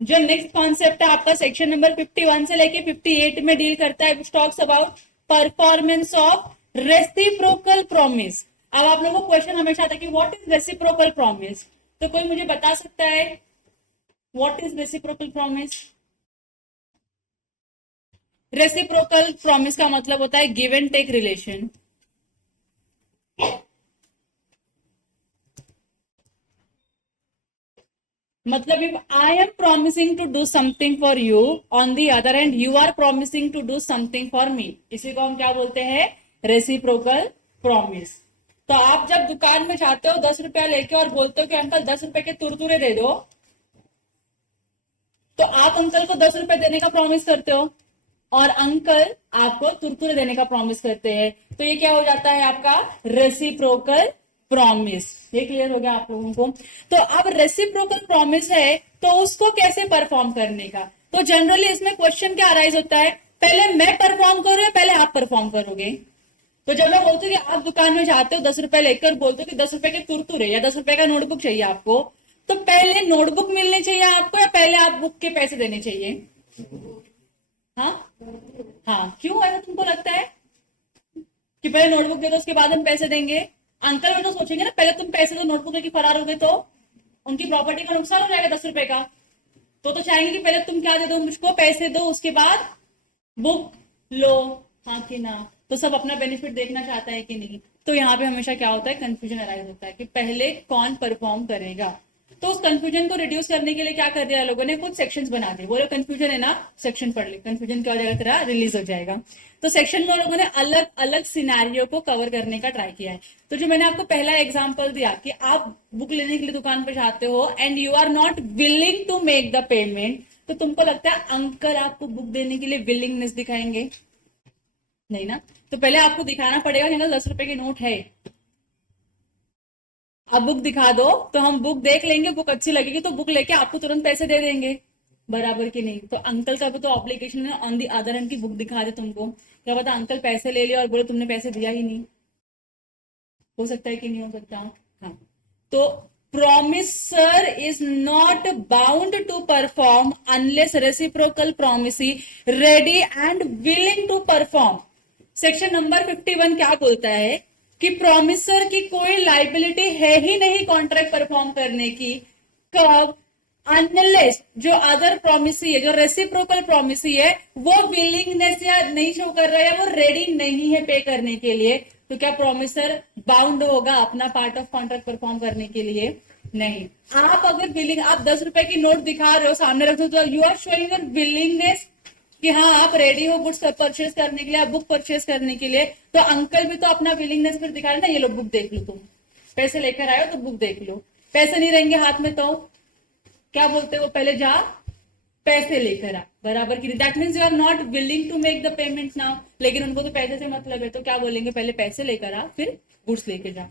जो next concept है आपका सेक्शन नंबर 51 से लेके 58 में डील करता है, which talks about performance of reciprocal promise. अब आप लोगों को क्वेश्चन हमेशा आता है कि व्हाट इज रेसिप्रोकल प्रॉमिस, तो कोई मुझे बता सकता है what is reciprocal promise? Reciprocal promise का मतलब होता है गिव एंड टेक रिलेशन। मतलब if I am promising to do something for you, on the other end you are promising to do something for me, इसी को हम क्या बोलते हैं? Reciprocal promise. तो आप जब दुकान में जाते हो 10 रुपया लेके और बोलते हो कि अंकल 10 रुपए के तुरतुरे दे दो, तो आप अंकल को 10 रुपए देने का प्रॉमिस करते हो और अंकल आपको तुरतुरे देने का प्रॉमिस करते हैं, तो ये क्या हो जाता है आपका? Reciprocal promise. ये क्लियर हो गया आप लोगों को? तो अब रेसिप्रोकल प्रॉमिस है, तो उसको कैसे परफॉर्म करने का? तो जनरली इसमें क्वेश्चन क्या अराइज होता है, पहले मैं परफॉर्म करूं या पहले आप परफॉर्म करोगे? तो जब मैं बोलती हूँ कि आप दुकान में जाते हो 10 रुपए लेकर, बोलते हो कि 10 रुपए के तुरतुरे या 10 रुपए का नोटबुक चाहिए आपको, तो पहले नोटबुक मिलनी चाहिए आपको या पहले आप बुक के पैसे देने चाहिए? हाँ, हाँ, क्यों ऐसा तुमको लगता है कि पहले नोटबुक दे दो उसके बाद हम पैसे देंगे? अंकल भी तो सोचेंगे ना, पहले तुम पैसे दो, नोटबुक लेके फरार हो गए तो उनकी प्रॉपर्टी का नुकसान हो जाएगा 10 रुपए का। तो चाहेंगे कि पहले तुम क्या दे दो मुझको, पैसे दो, उसके बाद बुक लो। हाँ कि ना? तो सब अपना बेनिफिट देखना चाहता है कि नहीं? तो यहाँ पे हमेशा क्या होता है, कंफ्यूजन अराइज होता है कि पहले कौन परफॉर्म करेगा। तो उस कंफ्यूजन को रिड्यूस करने के लिए क्या कर दिया लोगों ने, कुछ सेक्शंस बना दिए। बोलो कंफ्यूजन है ना, सेक्शन पढ़ ले, कंफ्यूजन क्या हो जाएगा तेरा, रिलीज हो जाएगा। तो सेक्शन में लोगों ने अलग अलग सिनेरियो को कवर करने का ट्राई किया है। तो जो मैंने आपको पहला एग्जांपल दिया कि आप बुक लेने के लिए दुकान पर जाते हो and you are not willing to make the payment, तो तुमको लगता है अंकल आपको बुक देने के लिए विलिंगनेस दिखाएंगे? नहीं ना। तो पहले आपको दिखाना पड़ेगा कि अंकल 10 रुपए की नोट है, आप बुक दिखा दो, तो हम बुक देख लेंगे, बुक अच्छी लगेगी तो बुक लेके आपको तुरंत पैसे दे देंगे। बराबर की नहीं? तो अंकल का भी तो ऑब्लिगेशन है ऑन दी अदर एंड की बुक दिखा दे तुमको। क्या पता अंकल पैसे ले लिया और बोले तुमने पैसे दिया ही नहीं। हो सकता है कि नहीं हो सकता? हाँ। तो promiser is not bound to perform unless reciprocal promisee ready and willing to perform। Section number 51 क्या बोलता है कि प्रोमिसर की कोई लाइबिलिटी है ही नहीं कॉन्ट्रैक्ट परफॉर्म करने की। कब? अनलेस जो अदर प्रोमिसी है, जो रेसिप्रोकल प्रोमिसी है, वो विलिंगनेस या नहीं शो कर रहा है, वो रेडी नहीं है पे करने के लिए, तो क्या प्रोमिसर बाउंड होगा अपना पार्ट ऑफ कॉन्ट्रैक्ट परफॉर्म करने के लिए? नहीं। आप अगर विलिंग, आप 10 रुपए की नोट दिखा रहे हो, सामने रख दो, तो you are showing your willingness कि हाँ आप रेडी हो गुड्स परचेज करने के लिए, आप बुक परचेज करने के लिए। तो अंकल भी तो अपना विलिंगनेस फिर दिखा रहे ना, ये लो बुक देख लो, तुम पैसे लेकर आए हो तो बुक देख लो। पैसे नहीं रहेंगे हाथ में तो क्या बोलते हो, पहले जा पैसे लेकर आ। बराबर की? That means you are not willing to make the payment now, लेकिन उनको तो पैसे से मतलब है, तो क्या बोलेंगे, पहले पैसे लेकर आ फिर गुड्स लेके जा।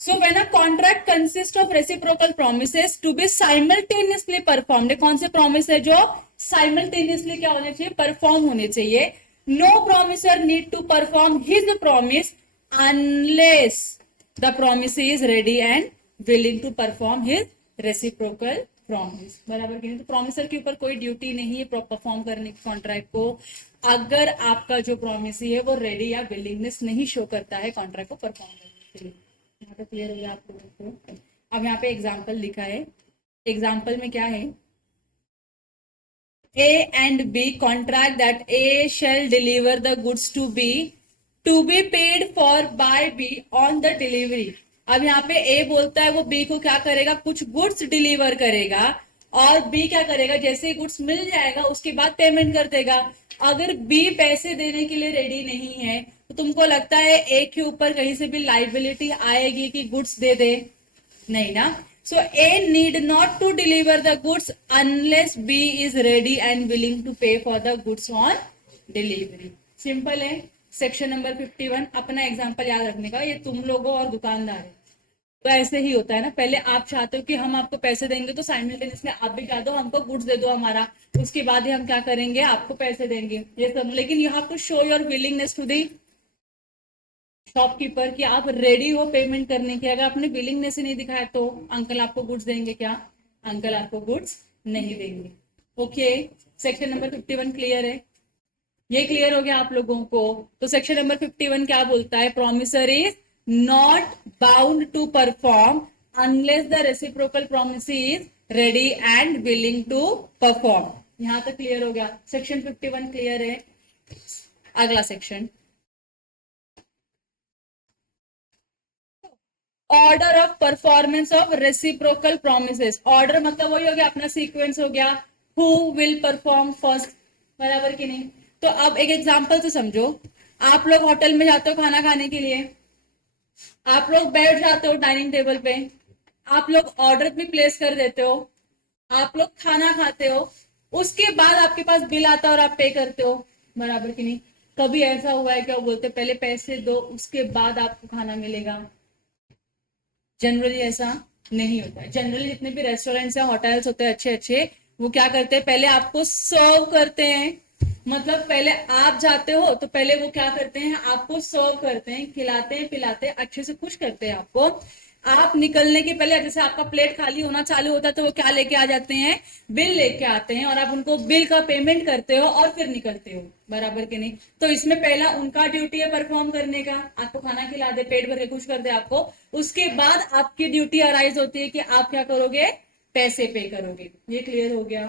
So when a contract consists of reciprocal promises to be simultaneously performed, कौन से promise है जो simultaneously क्या होने चाहिए, perform होने चाहिए? No promiser need to perform his promise unless the promisee is ready and willing to perform his reciprocal promise। बराबर की नहीं? तो promiser के ऊपर कोई ड्यूटी नहीं है परफॉर्म करने की कॉन्ट्रैक्ट को, अगर आपका जो promisee है वो रेडी या विलिंगनेस नहीं शो करता है कॉन्ट्रैक्ट को परफॉर्म करने के लिए। यहाँ पे क्लियर हो गया आप लोगों को? अब यहाँ पे एग्जाम्पल लिखा है, एग्जाम्पल में क्या है, A and B contract that A shall deliver the goods to be paid for by B on the delivery। अब यहाँ पे A बोलता है वो B को क्या करेगा, कुछ गुड्स डिलीवर करेगा, और B क्या करेगा, जैसे ही गुड्स मिल जाएगा उसके बाद पेमेंट कर देगा। अगर B पैसे देने के लिए रेडी नहीं है, तो तुमको लगता है A के ऊपर कहीं से भी लाइबिलिटी आएगी कि गुड्स दे दे? नहीं ना। So A need not to deliver the goods unless B is ready and willing to pay for the goods on delivery। Simple है। सेक्शन नंबर 51 अपना एग्जांपल याद रखने का, ये तुम लोगों और दुकानदार है, तो ऐसे ही होता है ना, पहले आप चाहते हो कि हम आपको पैसे देंगे, तो साइमल्टेनियसली आप भी कह दो हमको गुड्स दे दो हमारा, उसके बाद ही हम क्या करेंगे, आपको पैसे देंगे, ये सब। लेकिन you have to show your willingness to the shopkeeper कि आप रेडी हो पेमेंट करने की। अगर आपने विलिंगनेस ही नहीं दिखाया तो अंकल आपको गुड्स देंगे क्या? अंकल आपको गुड्स नहीं देंगे। ओके, सेक्शन नंबर 51 क्लियर है? ये क्लियर हो गया आप लोगों को? तो सेक्शन नंबर 51 क्या बोलता है? Promisor is not bound to perform unless the reciprocal promise is ready and willing to perform. यहां तक क्लियर हो गया? सेक्शन 51 क्लियर है? अगला section, order of performance of reciprocal promises. Order मतलब वही हो गया अपना सीक्वेंस हो गया, हु विल परफॉर्म फर्स्ट, बराबर कि नहीं? तो अब एक एग्जांपल से समझो, आप लोग होटल में जाते हो खाना खाने के लिए, आप लोग बैठ जाते हो डाइनिंग टेबल पे, आप लोग ऑर्डर भी प्लेस कर देते हो, आप लोग खाना खाते हो, उसके बाद आपके पास बिल आता है और आप पे करते हो, बराबर कि नहीं? कभी ऐसा हुआ है क्या वो बोलते पहले पैसे दो उसके बाद आपको खाना मिलेगा? जनरली ऐसा नहीं होता है। जनरली जितने भी रेस्टोरेंट्स या होटल्स होते हैं अच्छे अच्छे, वो क्या करते हैं, पहले आपको सर्व करते हैं। मतलब पहले आप जाते हो तो पहले वो क्या करते हैं, आपको सर्व करते हैं, खिलाते हैं, पिलाते हैं, अच्छे से खुश करते हैं आपको। आप निकलने के पहले जैसे आपका प्लेट खाली होना चालू होता है तो वो क्या लेके आ जाते हैं, बिल लेके आते हैं, और आप उनको बिल का पेमेंट करते हो और फिर निकलते हो, बराबर के नहीं? तो इसमें पहला उनका ड्यूटी है परफॉर्म करने का, आपको खाना खिला दे, पेट भर के खुश कर दे आपको। उसके बाद आपकी ड्यूटी अराइज होती है कि आप क्या करोगे, पैसे पे करोगे। ये क्लियर हो गया?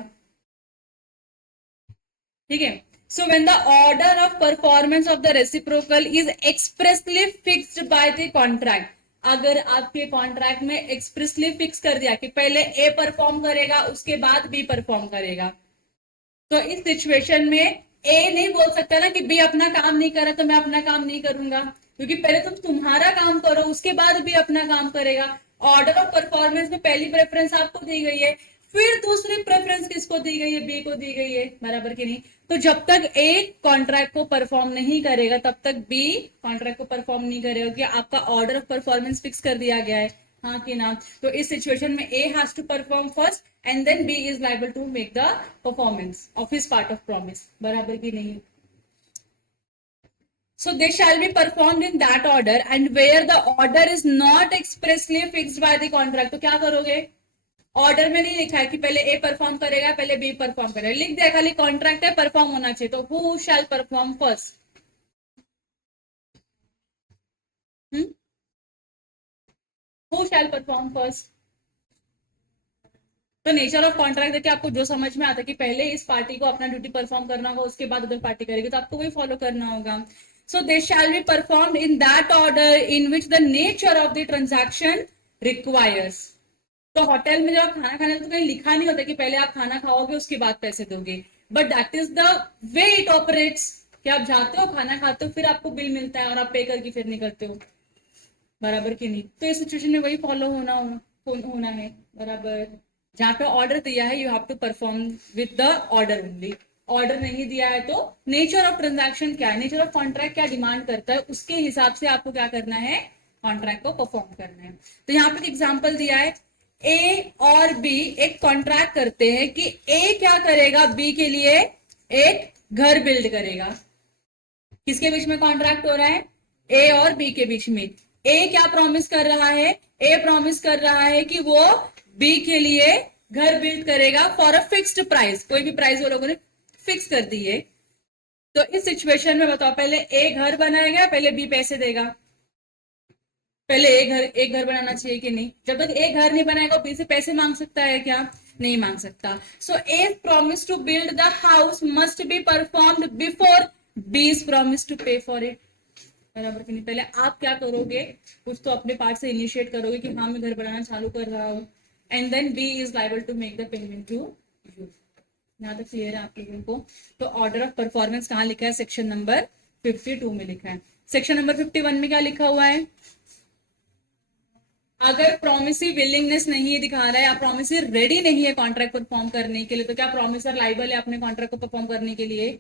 ठीक है। So when the order of performance of the reciprocal is expressly fixed by the contract, अगर आपके कॉन्ट्रैक्ट में एक्सप्रेसली फिक्स कर दिया कि पहले ए परफॉर्म करेगा उसके बाद बी परफॉर्म करेगा, तो इस सिचुएशन में ए नहीं बोल सकता ना कि बी अपना काम नहीं कर रहा तो मैं अपना काम नहीं करूंगा, क्योंकि पहले तुम तुम्हारा काम करो उसके बाद भी अपना काम करेगा। ऑर्डर ऑफ परफॉर्मेंस में पहली प्रेफरेंस आपको दी गई है, फिर दूसरी प्रेफरेंस किसको दी गई है, बी को दी गई है, बराबर की नहीं? तो जब तक ए कॉन्ट्रैक्ट को परफॉर्म नहीं करेगा तब तक बी कॉन्ट्रैक्ट को परफॉर्म नहीं करेगा, क्योंकि आपका ऑर्डर ऑफ परफॉर्मेंस फिक्स कर दिया गया है, हाँ कि ना? तो इस सिचुएशन में A has to perform first and then B is liable to make the performance of his part of promise, बराबर की नहीं? So they shall be performed in that order, and where the order is not expressly fixed by the contract, तो क्या करोगे? Order में नहीं लिखा है कि पहले ए परफॉर्म करेगा पहले बी परफॉर्म करेगा, लिख दिया खाली कॉन्ट्रैक्ट है परफॉर्म होना चाहिए, तो who shell perform first? Who shell perform first? तो नेचर ऑफ कॉन्ट्रैक्ट देखिए आपको जो समझ में आता है कि पहले इस पार्टी को अपना ड्यूटी परफॉर्म करना होगा उसके बाद उधर पार्टी करेगी, तो आपको वही फॉलो करना होगा। So they shall be performed in that order in which the nature of the transaction requires. तो होटल में जब आप खाना खाने तो कहीं लिखा नहीं होता कि पहले आप खाना खाओगे उसके बाद पैसे दोगे, but that is the way it operates, कि आप जाते हो खाना खाते हो फिर आपको बिल मिलता है और आप पे करके फिर निकलते हो, बराबर की नहीं? तो इस सिचुएशन में वही फॉलो होना है, बराबर? जहां पे ऑर्डर दिया है you have to perform with the order only. Order नहीं दिया है तो नेचर ऑफ ट्रांजैक्शन क्या है, नेचर ऑफ कॉन्ट्रैक्ट क्या डिमांड करता है, उसके हिसाब से आपको क्या करना है, कॉन्ट्रैक्ट को परफॉर्म करना है। तो यहाँ पे एग्जाम्पल दिया है, ए और बी एक कॉन्ट्रैक्ट करते हैं कि ए क्या करेगा, बी के लिए एक घर बिल्ड करेगा। किसके बीच में कॉन्ट्रैक्ट हो रहा है, ए और बी के बीच में। ए क्या प्रॉमिस कर रहा है, ए प्रॉमिस कर रहा है कि वो बी के लिए घर बिल्ड करेगा फॉर अ फिक्स्ड प्राइस, कोई भी प्राइस वो लोगों ने फिक्स कर दी है। तो इस सिचुएशन में बताओ पहले ए घर बनाएगा पहले बी पैसे देगा? पहले एक घर बनाना चाहिए कि नहीं? जब तक एक घर नहीं बनाएगा बी से पैसे मांग सकता है क्या? नहीं मांग सकता। So a promise to build the house must be performed before B is promise to pay for it, बराबर कि नहीं? पहले आप क्या करोगे, कुछ तो अपने पार्ट से इनिशिएट करोगे कि हाँ मैं घर बनाना चालू कर रहा हूँ, and then B is liable to make the payment to you. यहाँ तक क्लियर है आप लोगों को? तो ऑर्डर ऑफ परफॉर्मेंस कहाँ लिखा है, सेक्शन नंबर 52 में लिखा है। सेक्शन नंबर 51 में क्या लिखा हुआ है, अगर प्रोमिसरी विलिंगनेस नहीं दिखा रहा है या प्रोमिसरी रेडी नहीं है कॉन्ट्रैक्ट परफॉर्म करने के लिए, तो क्या प्रोमिसर लाइबल है अपने कॉन्ट्रैक्ट को परफॉर्म करने के लिए?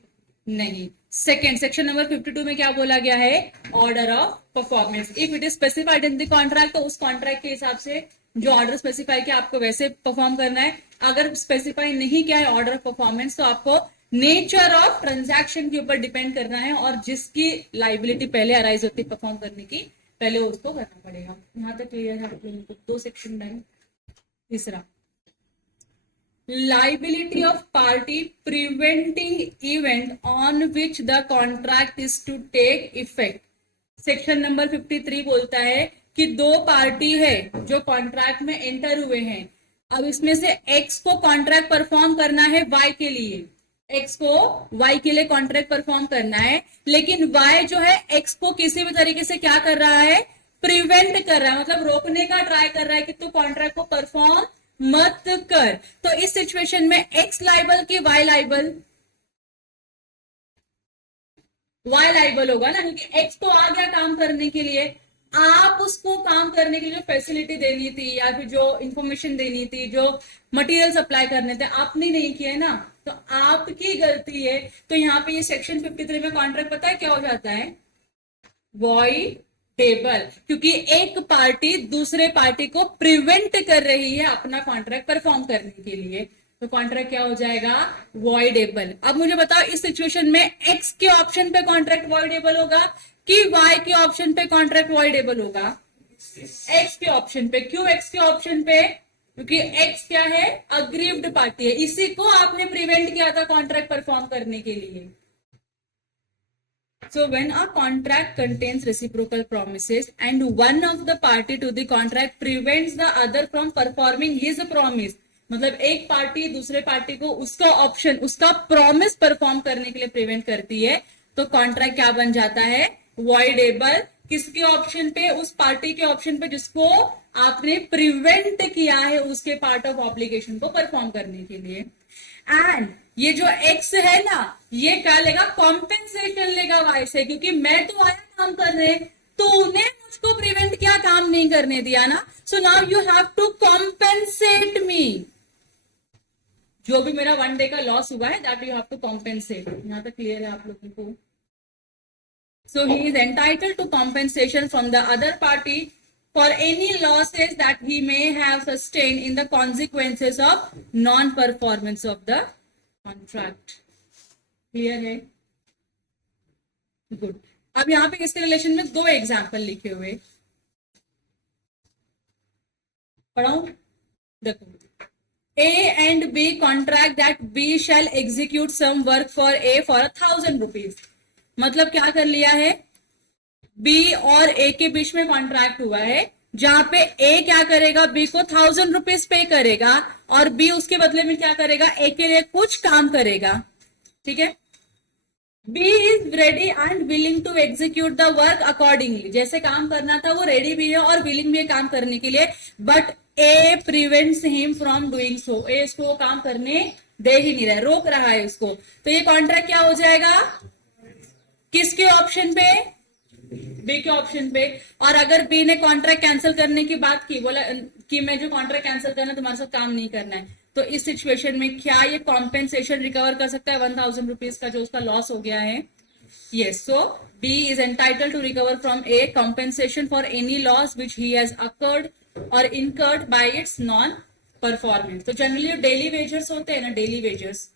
नहीं। सेकंड, सेक्शन नंबर 52 में क्या बोला गया है, order of performance. If it is specified in the contract तो उस कॉन्ट्रैक्ट के हिसाब से जो ऑर्डर स्पेसिफाई किया आपको वैसे परफॉर्म करना है। अगर स्पेसिफाई नहीं किया है ऑर्डर ऑफ परफॉर्मेंस तो आपको नेचर ऑफ ट्रांजैक्शन के ऊपर डिपेंड करना है, और जिसकी लाइबिलिटी पहले अराइज होती है परफॉर्म करने की पहले उसको करना पड़ेगा। यहाँ तक क्लियर है आप लोगों को? 2 सेक्शन डन। तीसरा, liability of party preventing event on which the contract is to take effect. Section number 53 बोलता है कि दो पार्टी है जो कॉन्ट्रैक्ट में एंटर हुए हैं, अब इसमें से एक्स को कॉन्ट्रैक्ट परफॉर्म करना है वाई के लिए, एक्स को वाई के लिए कॉन्ट्रैक्ट परफॉर्म करना है, लेकिन वाई जो है एक्स को किसी भी तरीके से क्या कर रहा है, प्रिवेंट कर रहा है, मतलब रोकने का ट्राई कर रहा है कि तू कॉन्ट्रैक्ट को परफॉर्म मत कर। तो इस सिचुएशन में एक्स लाइबल की वाई लाइबल, वाई लाइबल होगा ना, क्योंकि एक्स तो आ गया काम करने के लिए, आप उसको काम करने के लिए जो फैसिलिटी देनी थी या फिर जो इंफॉर्मेशन देनी थी, जो मटेरियल सप्लाई करने थे, आपने नहीं किया ना, तो आपकी गलती है। तो यहाँ पे ये सेक्शन 53 में कॉन्ट्रैक्ट पता है क्या हो जाता है, वॉइडेबल, क्योंकि एक पार्टी दूसरे पार्टी को प्रिवेंट कर रही है अपना कॉन्ट्रैक्ट परफॉर्म करने के लिए, तो कॉन्ट्रैक्ट क्या हो जाएगा, वॉइडेबल। अब मुझे बताओ इस सिचुएशन में एक्स के ऑप्शन पे कॉन्ट्रैक्ट वॉइडेबल होगा कि वाई के ऑप्शन पे कॉन्ट्रैक्ट वॉइडेबल होगा, एक्स के ऑप्शन पे। क्यों एक्स के ऑप्शन पे, क्योंकि एक्स क्या है, अग्रीव्ड पार्टी है, इसी को आपने प्रिवेंट किया था कॉन्ट्रैक्ट परफॉर्म करने के लिए। So when a contract contains reciprocal promises and one of the party to the contract prevents the other from performing his promise, मतलब एक पार्टी दूसरे पार्टी को उसका ऑप्शन, उसका प्रॉमिस परफॉर्म करने के लिए प्रिवेंट करती है, तो कॉन्ट्रैक्ट क्या बन जाता है, वॉइडेबल। किसके ऑप्शन पे, उस पार्टी के ऑप्शन पे जिसको आपने प्रिवेंट किया है उसके पार्ट ऑफ ऑब्लिगेशन को परफॉर्म करने के लिए। एंड ये जो एक्स है ना, ये क्या लेगा, कॉम्पेंसेशन लेगा वाई से, क्योंकि मैं तो आया काम करने, तो उन्हें मुझको प्रिवेंट किया, काम नहीं करने दिया ना, so now you have to compensate me. जो भी मेरा 1 डे का लॉस हुआ है that you have to compensate. यहां तक क्लियर है आप लोगों को? So he is entitled to compensation from the other party for any losses that he may have sustained in the consequences of non-performance of the contract. Clear है? Good. अब यहाँ पे इसके रिलेशन में 2 एग्जाम्पल लिखे हुए पढ़ाऊं, देखो। A and B contract that B shall execute some work for A for 1,000 rupees. मतलब क्या कर लिया है, बी और ए के बीच में कॉन्ट्रैक्ट हुआ है, जहां पे ए क्या करेगा, बी को 1,000 रुपीज पे करेगा और बी उसके बदले में क्या करेगा, ए के लिए कुछ काम करेगा, ठीक है। B is ready and willing to execute the work accordingly, जैसे काम करना था वो रेडी भी है और विलिंग भी है काम करने के लिए, but A prevents him from doing so, A इसको काम करने दे ही नहीं रहा, रोक रहा है उसको, तो ये कॉन्ट्रैक्ट क्या हो जाएगा, किसके ऑप्शन पे, बी के ऑप्शन पे। और अगर बी ने कॉन्ट्रैक्ट कैंसिल करने की बात की, बोला कि मैं जो कॉन्ट्रैक्ट कैंसिल करना है तुम्हारे साथ काम नहीं करना है, तो इस सिचुएशन में क्या ये कॉम्पेंसेशन रिकवर कर सकता है 1,000 रुपीज का जो उसका लॉस हो गया है? Yes. So B is entitled to recover from A compensation for any loss which he has accrued और incurred by its non performance. तो जनरली डेली वेजर्स होते हैं ना, डेली वेजर्स,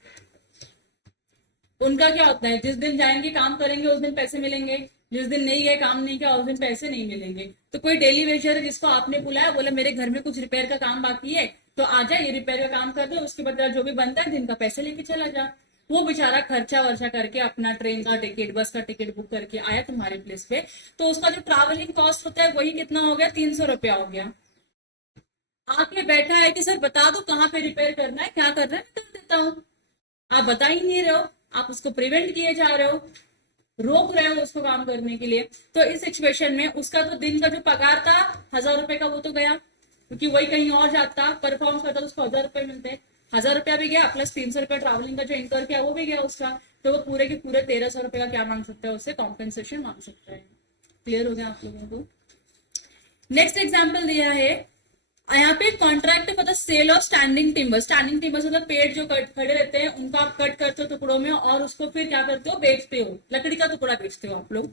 उनका क्या होता है, जिस दिन जाएंगे काम करेंगे उस दिन पैसे मिलेंगे, जिस दिन नहीं गए काम नहीं किया उस दिन पैसे नहीं मिलेंगे। तो कोई डेली वेजर है जिसको आपने बुलाया, बोला मेरे घर में कुछ रिपेयर का काम बाकी है तो आ जा, ये रिपेयर का काम कर दे, उसके बदला जो भी बनता है दिन का पैसे लेके चला जा। वो बेचारा खर्चा वर्चा करके अपना ट्रेन का टिकट, बस का टिकट बुक करके आया तुम्हारे प्लेस पे, तो उसका जो ट्रैवलिंग कॉस्ट होता है वही कितना हो गया, 300 रुपया हो गया। आके बैठा है कि सर बता दो कहाँ पे रिपेयर करना है, क्या करना है, मैं कर देता हूँ। आप बता ही नहीं रहे हो, आप उसको प्रिवेंट किए जा रहे हो, रोक रहे हो उसको काम करने के लिए। तो इस सिचुएशन में उसका तो दिन का जो पगार था 1,000 रुपए का वो तो गया, क्योंकि वही कहीं और जाता परफॉर्म करता तो उसको 1,000 रुपए मिलते, 1,000 रुपया भी गया प्लस 300 रुपया ट्रैवलिंग का जो इनकर किया वो भी गया उसका, तो वो पूरे के पूरे 1,300 रुपए का क्या मांग सकता है, उससे कॉम्पेंसेशन मांग सकता है। क्लियर हो गया आप लोगों को? नेक्स्ट एग्जाम्पल दिया है यहाँ पे, contract for the sale of standing timber. Standing timber मतलब पेड़ जो खड़े रहते हैं उनको आप कट करते हो टुकड़ों में और उसको फिर क्या करते हो, बेचते हो, लकड़ी का टुकड़ा बेचते हो आप लोग।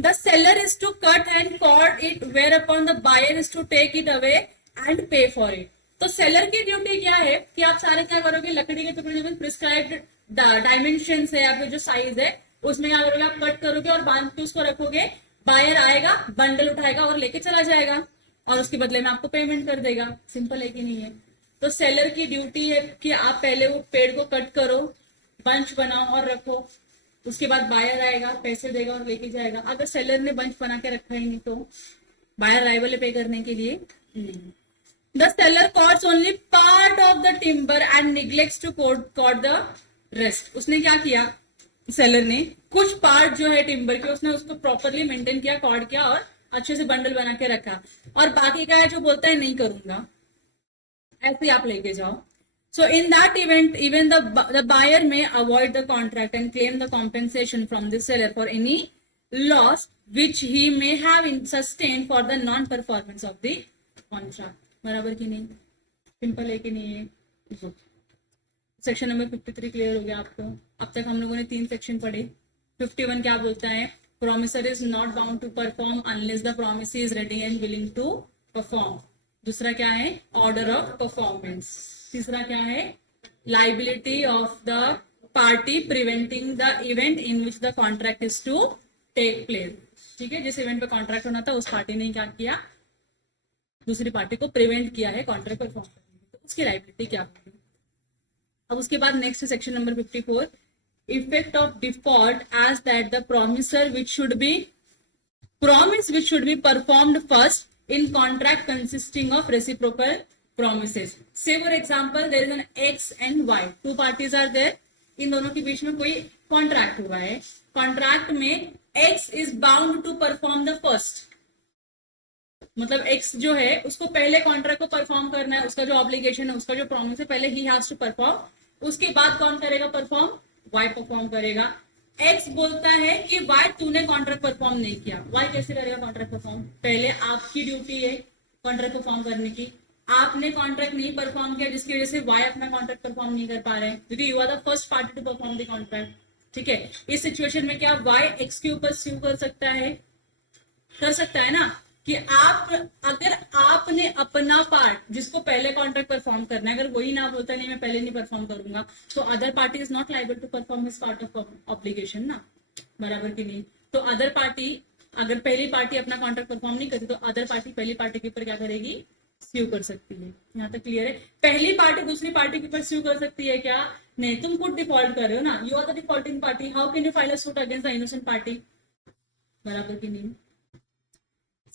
The seller is to cut and cord it whereupon the buyer is to take it away and pay for it. तो सेलर की ड्यूटी क्या है कि आप सारे क्या करोगे, लकड़ी के टुकड़े जो प्रिस्क्राइब्ड डायमेंशन है या फिर जो साइज है उसमें क्या करोगे, आप कट करोगे और बांध के उसको रखोगे, बायर आएगा, बंडल उठाएगा और लेके चला जाएगा और उसके बदले में आपको पेमेंट कर देगा। सिंपल है कि नहीं है? तो सेलर की ड्यूटी है कि आप पहले वो पेड़ को कट करो, बंच बनाओ और रखो, उसके बाद बायर आएगा, पैसे देगा और लेके जाएगा। अगर सेलर ने बंच बना के रखा ही नहीं तो बायर आएगा पे करने के लिए? The seller cuts only part of the timber and neglects to cut the rest. उसने क्या किया, सेलर ने कुछ पार्ट जो है टिम्बर के उसने उसको प्रॉपरली मेंटेन किया, कॉर्ड किया और अच्छे से बंडल बना के रखा, और बाकी का है जो बोलता है नहीं करूंगा, ऐसे आप लेके जाओ। So in that event, even the buyer may avoid the contract and claim the compensation from the seller for any loss which he may have sustained for the non-performance of the contract. बराबर की नहीं? Simple है कि नहीं है? Section number 53 clear हो गया आपको? अब तक हम लोगों ने 3 सेक्शन पढ़े। 51 क्या बोलता है? Promisor is not bound to perform unless the promisee is ready and willing to perform. दूसरा क्या है? Order of performance. तीसरा क्या है? Liability of the party preventing the event in which the contract is to take place. ठीक है, जिस event पे कॉन्ट्रैक्ट होना था उस पार्टी ने क्या किया, दूसरी पार्टी को प्रिवेंट किया है कॉन्ट्रैक्ट परफॉर्म करने की, तो उसकी लाइबिलिटी क्या होगी। अब उसके बाद next section number 54, effect of default as that the promisor which should be performed first in contract consisting of reciprocal promises. Say for example there is an X and Y, two parties are there, इन दोनों के बीच में कोई contract हुआ है, contract में X is bound to perform the first, मतलब X जो है उसको पहले कॉन्ट्रैक्ट को परफॉर्म करना है, उसका जो ऑब्लिगेशन है, उसका जो प्रॉमिस है, पहले ही हैज टू परफॉर्म, उसके बाद कौन करेगा परफॉर्म? Y परफॉर्म करेगा। एक्स बोलता है कि वाई तूने कॉन्ट्रैक्ट परफॉर्म नहीं किया, वाई कैसे करेगा कॉन्ट्रैक्ट परफॉर्म? पहले आपकी ड्यूटी है कॉन्ट्रैक्ट परफॉर्म करने की, आपने कॉन्ट्रैक्ट नहीं परफॉर्म किया जिसकी वजह से वाई अपना कॉन्ट्रैक्ट परफॉर्म नहीं कर पा रहे हैं, क्योंकि you are the first party to perform the contract. ठीक है, इस सिचुएशन में क्या वाई एक्स के ऊपर स्यू कर सकता है? कर सकता है ना, कि आप अगर आपने अपना पार्ट जिसको पहले कॉन्ट्रैक्ट परफॉर्म करना है, अगर वही ना बोलता नहीं मैं पहले नहीं परफॉर्म करूंगा, तो other party is not liable to perform his part of obligation ना, बराबर की नहीं? तो अदर पार्टी, अगर पहली पार्टी अपना कॉन्ट्रैक्ट परफॉर्म नहीं करती तो अदर पार्टी पहली पार्टी के ऊपर क्या करेगी? स्यू कर सकती है। यहाँ तक क्लियर है? पहली पार्टी दूसरी पार्टी के ऊपर स्यू कर सकती है क्या? नहीं, तुम खुद डिफॉल्ट कर रहे हो ना, you are the defaulting party, how can you file a suit against the innocent party? बराबर की नहीं?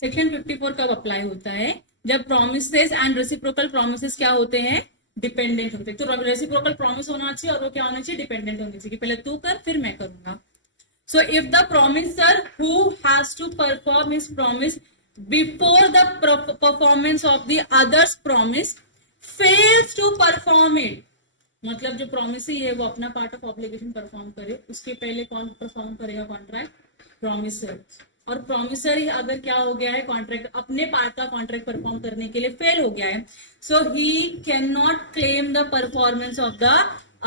सेक्शन 54 कब अप्लाई होता है? जब प्रोमिसेस एंड रेसिप्रोकल प्रोमिसेस क्या होते हैं? डिपेंडेंट होते हैं। तो रेसिप्रोकल प्रॉमिस होना चाहिए और वो क्या होना चाहिए? डिपेंडेंट होनी चाहिए, पहले तू कर फिर मैं करूंगा। So if the promiser who has to perform his promise before the performance of the other's promise fails to perform it, मतलब जो प्रॉमिस ही है वो अपना पार्ट ऑफ ऑब्लिगेशन परफॉर्म करे, उसके पहले कौन परफॉर्म करेगा कॉन्ट्रैक्ट? प्रॉमिसर। और प्रॉमिसर ही अगर क्या हो गया है, कॉन्ट्रैक्ट अपने पार्ट का कॉन्ट्रैक्ट परफॉर्म करने के लिए फेल हो गया है, so he can not claim the performance of the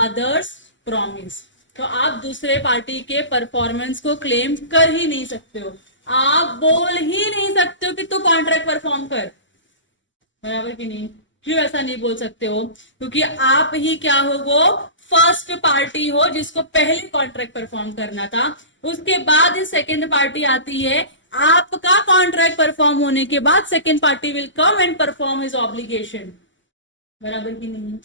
other's promise. तो आप दूसरे पार्टी के परफॉर्मेंस को क्लेम कर ही नहीं सकते हो, आप बोल ही नहीं सकते हो कि तू कॉन्ट्रैक्ट परफॉर्म कर, बराबर की नहीं? क्यों ऐसा नहीं बोल सकते हो? क्योंकि आप ही क्या हो, वो फर्स्ट पार्टी हो जिसको पहले कॉन्ट्रैक्ट परफॉर्म करना था, उसके बाद सेकेंड पार्टी आती है, आपका कॉन्ट्रैक्ट परफॉर्म होने के बाद second party will come and perform his obligation, बराबर की नहीं?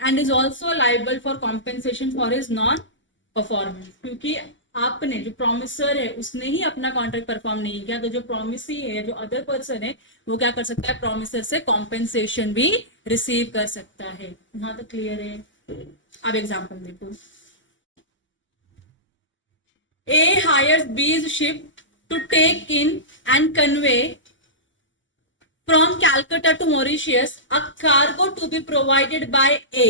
And is also liable for compensation for his non performance, क्योंकि आपने जो प्रॉमिसर है उसने ही अपना कॉन्ट्रैक्ट परफॉर्म नहीं किया, तो जो प्रॉमिसी है, जो अदर पर्सन है, वो क्या कर सकता है? प्रॉमिसर से कॉम्पेंसेशन भी रिसीव कर सकता है। यहाँ तक क्लियर है? अब एग्जाम्पल देखो, A hires B's ship to take in and convey from Calcutta to Mauritius a cargo to be provided by A,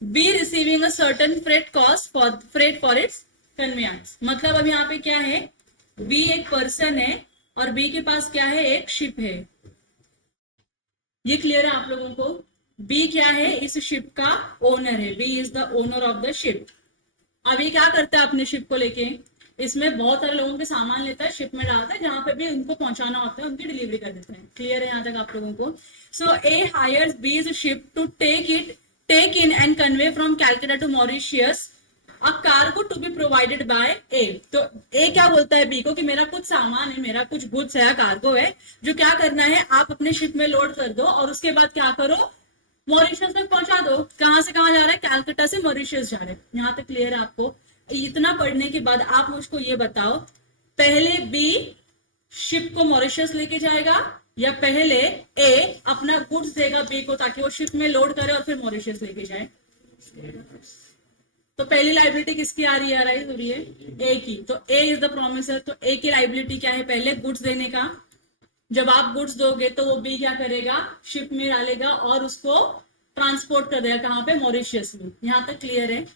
B receiving a certain freight cost for its conveyance। मतलब अब यहाँ पे क्या है, B एक person है और B के पास क्या है? एक शिप है। ये क्लियर है आप लोगों को? B क्या है? इस शिप का ओनर है, B is the owner of the ship. अब ये क्या करता है अपने शिप को लेके? इसमें बहुत सारे लोगों के सामान लेता है, शिप में डालता है, जहां पे भी उनको पहुंचाना होता है उनकी डिलीवरी कर देते हैं। क्लियर है यहाँ तक आप लोगों को? So A hires B's ship to take in and convey from Calcutta to Mauritius a cargo to be provided by A. तो ए क्या बोलता है बी को कि मेरा कुछ सामान है, मेरा कुछ गुड्स है, कार्गो है, जो क्या करना है, आप अपने शिप में लोड कर दो और उसके बाद क्या करो, मॉरिशस तक पहुंचा दो। कहां से कहां जा रहा है? कैलकाटा से मॉरिशस जा रहा है। यहाँ तक क्लियर है आपको? इतना पढ़ने के बाद आप मुझको ये बताओ, पहले बी शिप को मॉरिशस लेके जाएगा या पहले ए अपना गुड्स देगा बी को ताकि वो शिप में लोड करे और फिर मॉरिशस लेके जाए? तो पहली लाइबिलिटी किसकी आ रही है? ए की। तो ए इज द प्रोमिसर। तो ए की लाइबिलिटी क्या है? पहले गुड्स देने का। जब आप गुड्स दोगे तो वो बी क्या करेगा? शिप में डालेगा और उसको ट्रांसपोर्ट कर देगा। कहां पे? मॉरिशियस में। यहां तक क्लियर है?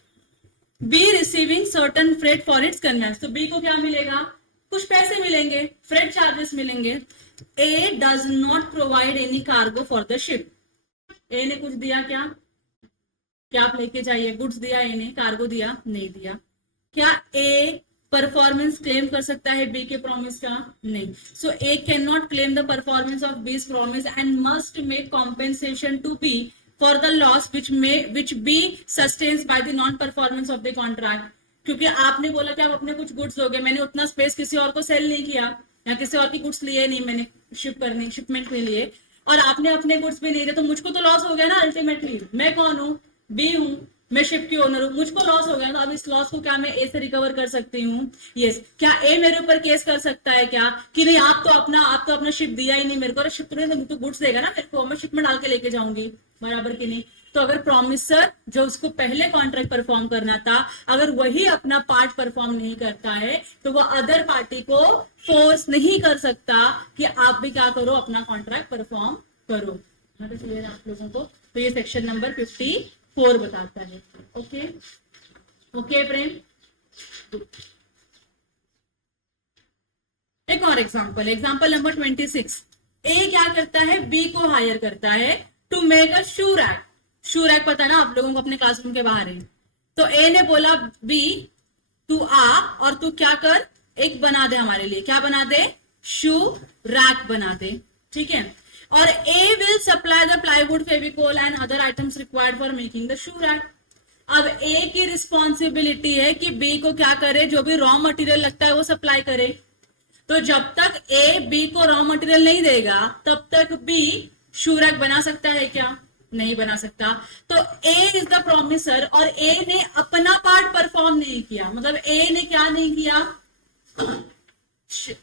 B receiving certain freight for its conveyance. तो बी को क्या मिलेगा? कुछ पैसे मिलेंगे, फ्रेट चार्जेस मिलेंगे। A does not provide any cargo for the ship. A ने कुछ दिया क्या? क्या आप लेके जाइए? गुड्स दिया ए ने, कार्गो दिया? नहीं दिया। क्या ए परफॉर्मेंस क्लेम कर सकता है बी के प्रॉमिस का? नहीं। So A can not claim the performance of B's promise and must make compensation to B for the loss which B sustains by the non performance of the contract. क्योंकि आपने बोला कि आप अपने कुछ गुड्स दोगे, मैंने उतना स्पेस किसी और को सेल नहीं किया या किसी और की गुड्स लिए नहीं, मैंने शिपमेंट में लिए, और आपने अपने गुड्स भी नहीं दिए, तो मुझको तो लॉस हो गया ना अल्टीमेटली। मैं कौन हूँ? बी हूँ, मैं शिप की ओनर हूँ, मुझको लॉस हो गया। तो अब इस लॉस को क्या मैं ए से रिकवर कर सकती हूँ? यस। क्या ए मेरे ऊपर केस कर सकता है क्या कि नहीं आप तो अपना शिप दिया ही नहीं मेरे को? अरे शिप तो गुड्स देगा ना मेरे को, मैं शिप में डाल के लेके जाऊंगी, बराबर की नहीं? तो अगर प्रॉमिसर जो उसको पहले कॉन्ट्रैक्ट परफॉर्म करना था, अगर वही अपना पार्ट परफॉर्म नहीं करता है तो वो अदर पार्टी को फोर्स नहीं कर सकता कि आप भी क्या करो, अपना कॉन्ट्रैक्ट परफॉर्म करो। तो क्लियर आप लोगों को? तो ये सेक्शन नंबर 54 बताता है। ओके ओके प्रेम। एक और एग्जाम्पल नंबर 26। ए क्या करता है? बी को हायर करता है to make a shoe rack. Shoe rack पता ना आप लोगों को, अपने क्लासरूम के बाहर है। तो ए ने बोला बी तू आ और तू क्या कर, एक बना दे हमारे लिए। क्या बना दे? शू रैक बना दे। ठीक है। और A will supply the plywood, Fevicol and other items required for making the shoe rack. अब ए की रिस्पॉन्सिबिलिटी है कि बी को क्या करे, जो भी रॉ मटेरियल लगता है वो सप्लाई करे। तो जब तक ए बी को रॉ मटेरियल नहीं देगा तब तक बी शू रैक बना सकता है क्या? नहीं बना सकता। तो ए इज द प्रॉमिसर और ए ने अपना पार्ट परफॉर्म नहीं किया। मतलब ए ने क्या नहीं किया?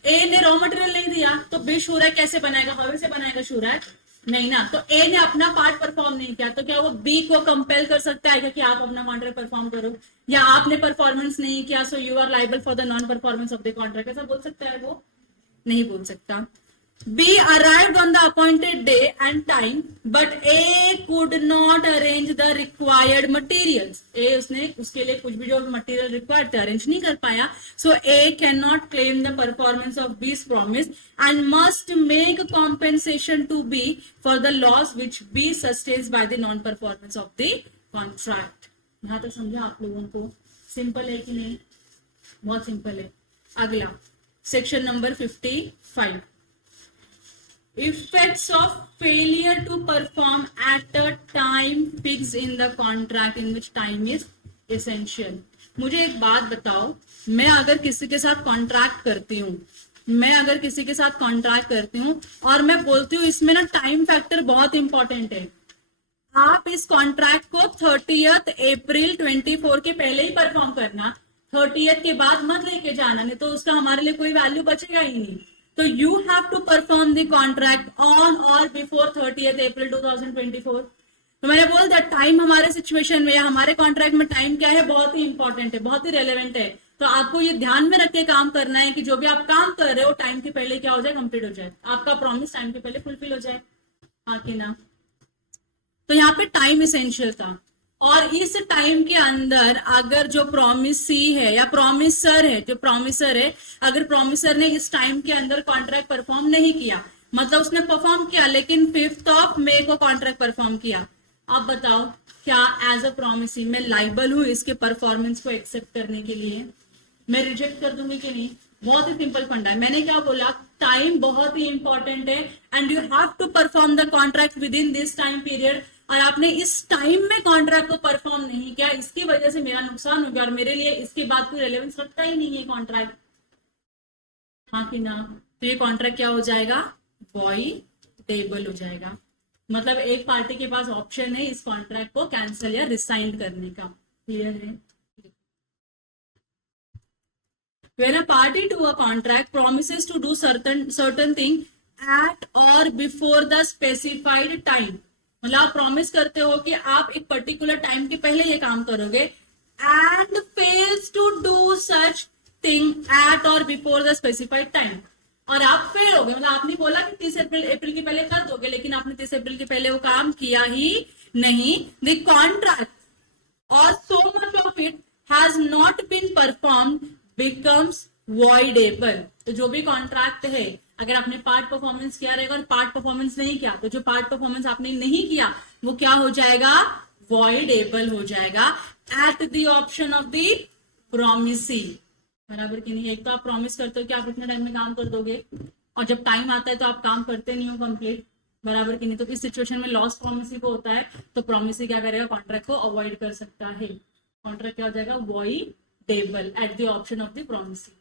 ए ने रॉ मटेरियल नहीं दिया, तो बी शू रैक कैसे बनाएगा? हवा से बनाएगा शू रैक? नहीं ना। तो ए ने अपना पार्ट परफॉर्म नहीं किया, तो क्या वो बी को कंपेल कर सकता है कि आप अपना कॉन्ट्रैक्ट परफॉर्म करो? या आपने परफॉर्मेंस नहीं किया so you are liable for the non performance of the contract, ऐसा बोल सकता है वो? नहीं बोल सकता। B arrived on the appointed day and time, but A could not arrange the required materials. A उसने उसके लिए कुछ भी जो material required थे arrange नहीं कर पाया. So A cannot claim the performance of B's promise and must make compensation to B for the loss which B sustains by the non-performance of the contract. यहाँ तक समझा आप लोगों को? सिंपल है कि नहीं? बहुत सिंपल है। अगला section number 55। Effects of failure to perform at a time fixed in the contract in which time is essential. मुझे एक बात बताओ, मैं अगर किसी के साथ कॉन्ट्रैक्ट करती हूँ और मैं बोलती हूँ इसमें ना टाइम फैक्टर बहुत इंपॉर्टेंट है, आप इस कॉन्ट्रैक्ट को 30 अप्रैल 24 के पहले ही परफॉर्म करना, 30 के बाद मत लेके जाना, नहीं तो उसका हमारे लिए कोई वैल्यू बचेगा ही नहीं। तो you have to perform the contract on or before 30 April 2024। तो मैंने बोल दिया टाइम हमारे सिचुएशन में या हमारे कॉन्ट्रैक्ट में टाइम क्या है, बहुत ही इंपॉर्टेंट है, बहुत ही रेलेवेंट है। तो आपको ये ध्यान में रख के काम करना है कि जो भी आप काम कर रहे हो टाइम के पहले क्या हो जाए, कंप्लीट हो जाए, आपका प्रॉमिस टाइम के पहले फुलफिल हो जाए, हाँ कि ना। तो यहाँ पे टाइम इसेंशियल था और इस टाइम के अंदर अगर जो प्रॉमिसी है या प्रॉमिसर है, जो प्रॉमिसर है, अगर प्रॉमिसर ने इस टाइम के अंदर कॉन्ट्रैक्ट परफॉर्म नहीं किया, मतलब उसने परफॉर्म किया लेकिन 5 मई को कॉन्ट्रैक्ट परफॉर्म किया, आप बताओ क्या एज अ प्रॉमिसी मैं लाइबल हूं इसके परफॉर्मेंस को एक्सेप्ट करने के लिए? मैं रिजेक्ट कर दूंगी कि नहीं? बहुत ही सिंपल फंडा है। मैंने क्या बोला, टाइम बहुत ही इंपॉर्टेंट है and you have to perform the contract within this time period, और आपने इस टाइम में कॉन्ट्रैक्ट को परफॉर्म नहीं किया, इसकी वजह से मेरा नुकसान हो गया और मेरे लिए इसके बाद कोई रेलेवेंस रखता ही नहीं है कॉन्ट्रैक्ट, हाँ कि ना। तो ये कॉन्ट्रैक्ट क्या हो जाएगा, वॉइडेबल हो जाएगा। मतलब एक पार्टी के पास ऑप्शन है इस कॉन्ट्रैक्ट को कैंसिल या रिसाइंड करने का। क्लियर है? When a party to a contract promises to do certain thing at or before the specified time, मतलब आप प्रॉमिस करते हो कि आप एक पर्टिकुलर टाइम के पहले ये काम करोगे, and fails to do such thing at or before the specified time, और आप फेल हो गए, मतलब आपने बोला कि 30 अप्रैल के पहले कर दोगे, लेकिन आपने 30 अप्रैल के पहले वो काम किया ही नहीं, the contract or so much of it has not been performed becomes voidable। तो जो भी कॉन्ट्रैक्ट है, अगर आपने पार्ट परफॉर्मेंस किया रहेगा और पार्ट परफॉर्मेंस नहीं किया, तो जो पार्ट परफॉर्मेंस आपने नहीं किया वो क्या हो जाएगा? voidable हो जाएगा at the option of the promisee. बराबर कि नहीं? एक तो आप प्रॉमिस करते हो कि आप इतने टाइम में काम कर दोगे, और जब टाइम आता है तो आप काम करते नहीं हो कंप्लीट। बराबर कि नहीं? तो इस सिचुएशन में लॉस प्रोमिसी को होता है, तो प्रोमिसी क्या करेगा? कॉन्ट्रैक्ट को अवॉइड कर सकता है। कॉन्ट्रैक्ट क्या हो जाएगा? Voidable at the option of the promisee.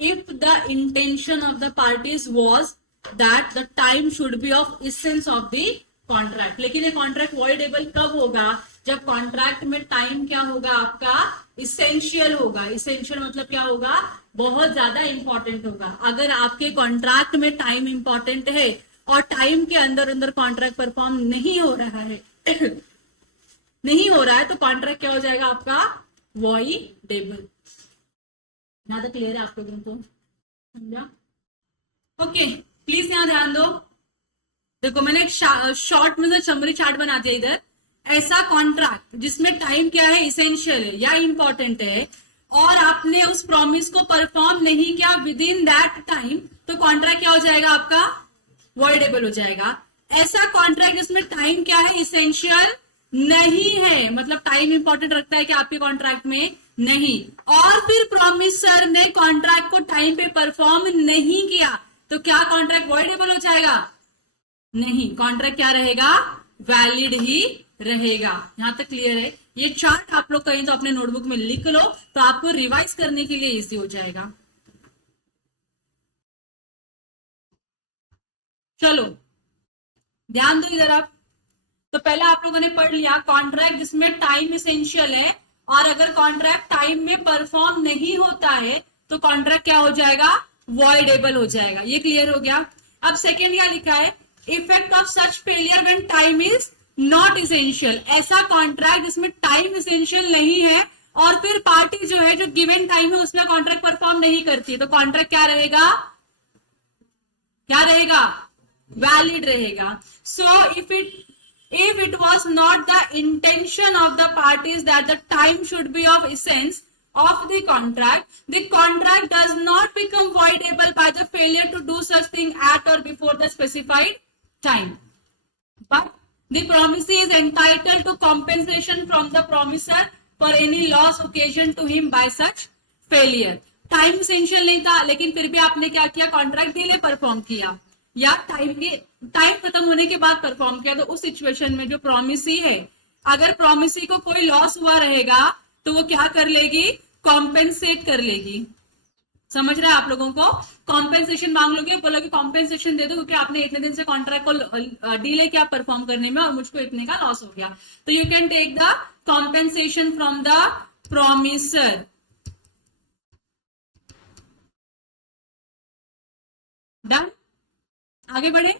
If the intention of the parties was that the time should be of essence of the contract, लेकिन ये कॉन्ट्रैक्ट वॉइडेबल कब होगा? जब कॉन्ट्रैक्ट में टाइम क्या होगा? आपका इसेंशियल होगा। इसेंशियल मतलब क्या होगा? बहुत ज्यादा इंपॉर्टेंट होगा। अगर आपके कॉन्ट्रैक्ट में टाइम इंपॉर्टेंट है और टाइम के अंदर अंदर कॉन्ट्रैक्ट परफॉर्म नहीं हो रहा है नहीं हो रहा है, तो कॉन्ट्रैक्ट क्या हो जाएगा? आपका वॉइडेबल। यहां तक क्लियर है आप लोगों को? समझा? ओके, प्लीज यहाँ ध्यान दो। देखो मैंने एक शॉर्ट में से समरी चार्ट बना दिया इधर। ऐसा कॉन्ट्रैक्ट जिसमें टाइम क्या है? इसेंशियल है या इंपॉर्टेंट है, और आपने उस प्रॉमिस को परफॉर्म नहीं किया विद इन दैट टाइम, तो कॉन्ट्रैक्ट क्या हो जाएगा? आपका वॉइडेबल हो जाएगा। ऐसा कॉन्ट्रैक्ट जिसमें टाइम क्या है? इसेंशियल नहीं है, मतलब टाइम इंपॉर्टेंट रखता है कि आपके कॉन्ट्रैक्ट में नहीं, और फिर प्रॉमिसर ने कॉन्ट्रैक्ट को टाइम पे परफॉर्म नहीं किया, तो क्या कॉन्ट्रैक्ट वॉइडेबल हो जाएगा? नहीं, कॉन्ट्रैक्ट क्या रहेगा? वैलिड ही रहेगा। यहां तक क्लियर है? ये चार्ट आप लोग कहीं तो अपने नोटबुक में लिख लो, तो आपको रिवाइज करने के लिए इजी हो जाएगा। चलो ध्यान दो इधर आप। तो पहले आप लोगों ने पढ़ लिया कॉन्ट्रैक्ट जिसमें टाइम इसेंशियल है, और अगर कॉन्ट्रैक्ट टाइम में परफॉर्म नहीं होता है तो कॉन्ट्रैक्ट क्या हो जाएगा? वॉइडेबल हो जाएगा। ये क्लियर हो गया? अब सेकेंड क्या लिखा है? Effect of such failure when time is not essential. ऐसा कॉन्ट्रैक्ट जिसमें टाइम इसेंशियल नहीं है और फिर पार्टी जो है, जो गिवन टाइम है उसमें कॉन्ट्रैक्ट परफॉर्म नहीं करती है, तो कॉन्ट्रैक्ट क्या रहेगा? क्या रहेगा? वैलिड रहेगा। सो if it was not the intention of the parties that the time should be of essence of the contract does not become voidable by the failure to do such thing at or before the specified time, but the promisee is entitled to compensation from the promisor for any loss occasioned to him by such failure। Time essential नहीं था, लेकिन फिर भी आपने क्या किया? Contract delay perform किया, या टाइम खत्म होने के बाद परफॉर्म किया, तो उस सिचुएशन में जो प्रॉमिसी है, अगर प्रॉमिसी को कोई लॉस हुआ रहेगा तो वो क्या कर लेगी? कॉम्पेंसेट कर लेगी। समझ रहे हैं आप लोगों को? कॉम्पेंसेशन मांग लोगे, बोलोगे कॉम्पेंसेशन दे दो क्योंकि आपने इतने दिन से कॉन्ट्रैक्ट को डिले किया परफॉर्म करने में और मुझको इतने का लॉस हो गया, तो you can take the compensation from the promisor. Done? आगे बढ़े?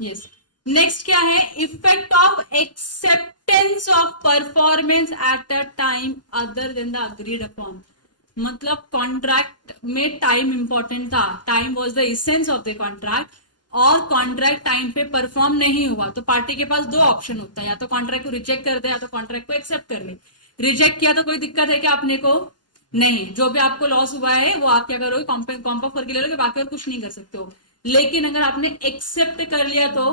यस। नेक्स्ट क्या है? Effect of acceptance of performance at a time other than the agreed upon. मतलब कॉन्ट्रैक्ट में टाइम इंपॉर्टेंट था, time was the essence of the contract, और contract time पे perform नहीं हुआ, तो पार्टी के पास दो ऑप्शन होता है, या तो कॉन्ट्रैक्ट को रिजेक्ट कर दे या तो कॉन्ट्रैक्ट को एक्सेप्ट कर ले। रिजेक्ट किया तो कोई दिक्कत है क्या अपने को? नहीं, जो भी आपको लॉस हुआ है वो आप क्या करोगे? कॉम्प ऑफ करके ले लोगे, बाकी और कुछ नहीं कर सकते हो। लेकिन अगर आपने एक्सेप्ट कर लिया तो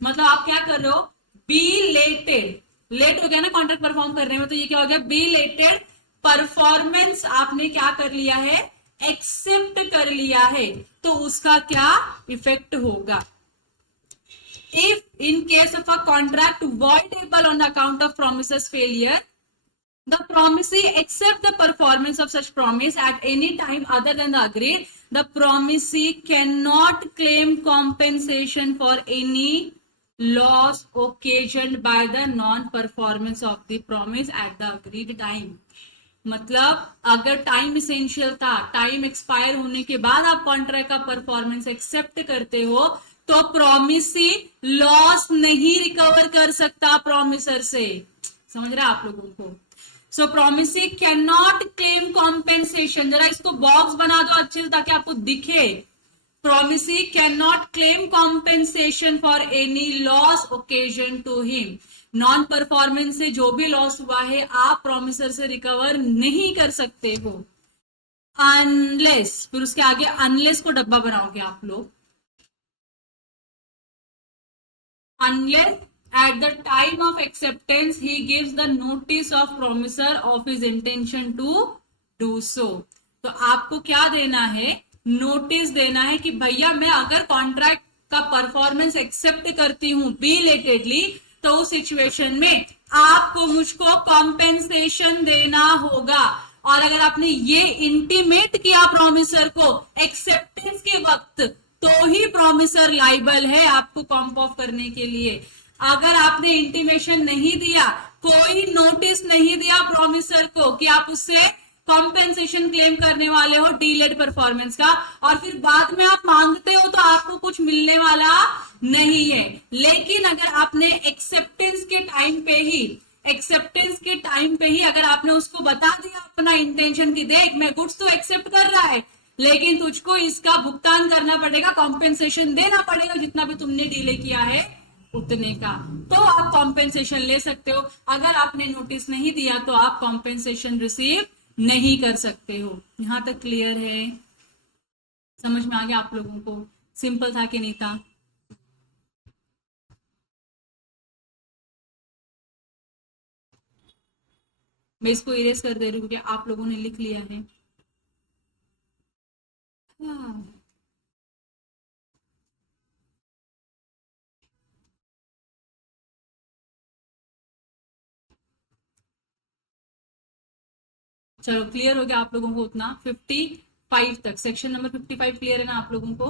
मतलब आप क्या कर रहे हो? बी लेटेड, लेट हो गया ना कॉन्ट्रैक्ट परफॉर्म करने में, तो ये क्या हो गया? बी लेटेड परफॉर्मेंस आपने क्या कर लिया है? एक्सेप्ट कर लिया है, तो उसका क्या इफेक्ट होगा? If in case of a contract voidable on account of promises failure, the promisee accept the performance of such promise at any time other than the agreed, the promisee cannot claim compensation for any loss occasioned by the non performance of the promise at the agreed time. मतलब अगर time essential था, time expire होने के बाद आप contract का performance accept करते हो, तो प्रॉमिसी लॉस नहीं रिकवर कर सकता प्रॉमिसर से. समझ रहे आप लोगों को? सो promisee can not claim compensation. जरा इसको बॉक्स बना दो अच्छे से ताकि आपको दिखे. Promisee can not claim compensation for any loss occasion to him. Non performance से जो भी लॉस हुआ है आप प्रॉमिसर से रिकवर नहीं कर सकते हो अनलेस, फिर उसके आगे अनलेस को डब्बा बनाओगे आप लोग. Unless at the time of acceptance he gives the notice of promisor of his intention to do so. तो आपको क्या देना है? नोटिस देना है कि भैया मैं अगर कॉन्ट्रैक्ट का परफॉर्मेंस एक्सेप्ट करती हूं बिलेटेडली, तो उस सिचुएशन में आपको मुझको कॉम्पेंसेशन देना होगा. और अगर आपने ये इंटीमेट किया प्रॉमिसर को एक्सेप्टेंस के वक्त, तो ही प्रॉमिसर लाइबल है आपको कॉम्प ऑफ करने के लिए. अगर आपने इंटीमेशन नहीं दिया, कोई नोटिस नहीं दिया प्रॉमिसर को कि आप उससे कॉम्पेंसेशन क्लेम करने वाले हो डीलेड परफॉर्मेंस का, और फिर बाद में आप मांगते हो, तो आपको कुछ मिलने वाला नहीं है. लेकिन अगर आपने एक्सेप्टेंस के टाइम पे ही अगर आपने उसको बता दिया अपना इंटेंशन की देख मैं गुड्स तो एक्सेप्ट कर रहा है, लेकिन तुझको इसका भुगतान करना पड़ेगा, कॉम्पेंसेशन देना पड़ेगा जितना भी तुमने डिले किया है उतने का, तो आप कॉम्पेंसेशन ले सकते हो. अगर आपने नोटिस नहीं दिया तो आप कॉम्पेंसेशन रिसीव नहीं कर सकते हो. यहां तक क्लियर है? समझ में आ गया आप लोगों को? सिंपल था कि नहीं था? मैं इसको इरेज कर दे रही हूँ क्योंकि आप लोगों ने लिख लिया है. चलो क्लियर हो गया आप लोगों को उतना? 55 तक, सेक्शन नंबर 55 क्लियर है ना आप लोगों को?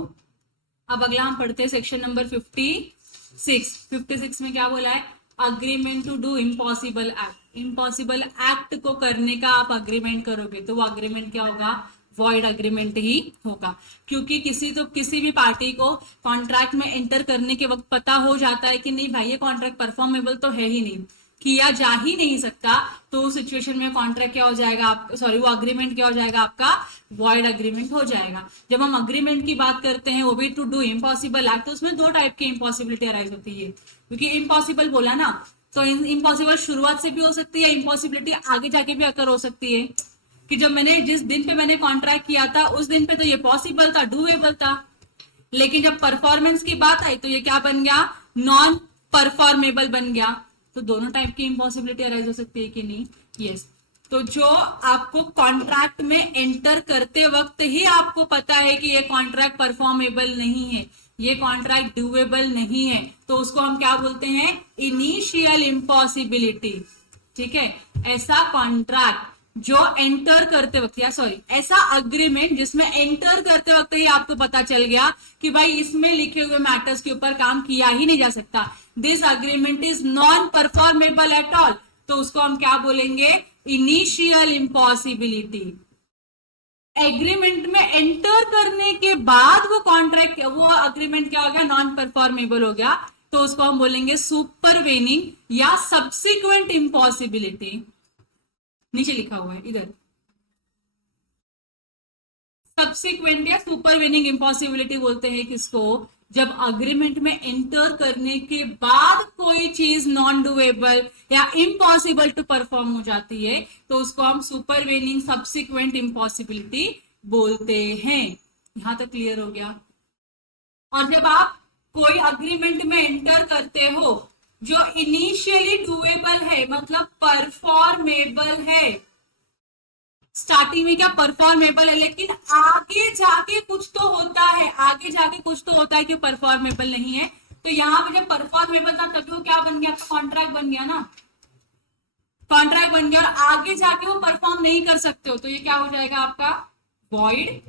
अब अगला हम पढ़ते हैं सेक्शन नंबर 56. 56 में क्या बोला है? Agreement to do impossible act. Impossible act को करने का आप अग्रीमेंट करोगे तो वो अग्रीमेंट क्या होगा? वॉइड अग्रीमेंट ही होगा. क्योंकि किसी भी पार्टी को कॉन्ट्रैक्ट में एंटर करने के वक्त पता हो जाता है कि नहीं भाई ये कॉन्ट्रैक्ट परफॉर्मेबल तो है ही नहीं, किया जा ही नहीं सकता, तो उस सिचुएशन में कॉन्ट्रैक्ट क्या हो जाएगा वो अग्रीमेंट क्या हो जाएगा आपका? वॉइड अग्रीमेंट हो जाएगा. जब हम अग्रीमेंट की बात करते हैं वो भी टू डू इम्पॉसिबल एक्ट, तो उसमें दो टाइप की इम्पॉसिबिलिटी अराइज होती है. क्योंकि इम्पॉसिबल बोला ना, तो इम्पॉसिबल शुरुआत से भी हो सकती है, इम्पॉसिबिलिटी आगे जाके भी अकर हो सकती है. कि जब जिस दिन पे मैंने कॉन्ट्रैक्ट किया था उस दिन पे तो ये पॉसिबल था, डूएबल था, लेकिन जब परफॉर्मेंस की बात आई तो ये क्या बन गया? नॉन परफॉर्मेबल बन गया. तो दोनों टाइप की इम्पॉसिबिलिटी अराइज हो सकती है कि नहीं? यस. तो जो आपको कॉन्ट्रैक्ट में एंटर करते वक्त ही आपको पता है कि ये कॉन्ट्रैक्ट परफॉर्मेबल नहीं है, ये कॉन्ट्रैक्ट डूएबल नहीं है, तो उसको हम क्या बोलते हैं? Initial impossibility. ठीक है. ऐसा कॉन्ट्रैक्ट जो एंटर करते वक्त ऐसा अग्रीमेंट जिसमें एंटर करते वक्त ही आपको पता चल गया कि भाई इसमें लिखे हुए मैटर्स के ऊपर काम किया ही नहीं जा सकता, this agreement is non performable at all, तो उसको हम क्या बोलेंगे? Initial impossibility. एग्रीमेंट में एंटर करने के बाद वो अग्रीमेंट क्या हो गया? नॉन परफॉर्मेबल हो गया, तो उसको हम बोलेंगे सुपरवेनिंग या सब्सिक्वेंट इम्पॉसिबिलिटी. नीचे लिखा हुआ है इधर, सब्सिक्वेंट या सुपरवेनिंग इम्पॉसिबिलिटी बोलते हैं किसको? जब अग्रीमेंट में एंटर करने के बाद कोई चीज नॉन डूएबल या इम्पॉसिबल टू परफॉर्म हो जाती है, तो उसको हम सुपरवेनिंग सब्सिक्वेंट इम्पॉसिबिलिटी बोलते हैं. यहां तक क्लियर हो गया? और जब आप कोई अग्रीमेंट में एंटर करते हो जो इनिशियली डूएबल है, मतलब परफॉर्मेबल है, स्टार्टिंग में क्या परफॉर्मेबल है, लेकिन आगे जाके कुछ तो होता है कि परफॉर्मेबल नहीं है, तो यहां पे जब परफॉर्मेबल था तभी वो क्या बन गया? कॉन्ट्रैक्ट बन गया ना, कॉन्ट्रैक्ट बन गया, और आगे जाके वो परफॉर्म नहीं कर सकते हो, तो ये क्या हो जाएगा आपका? वॉइड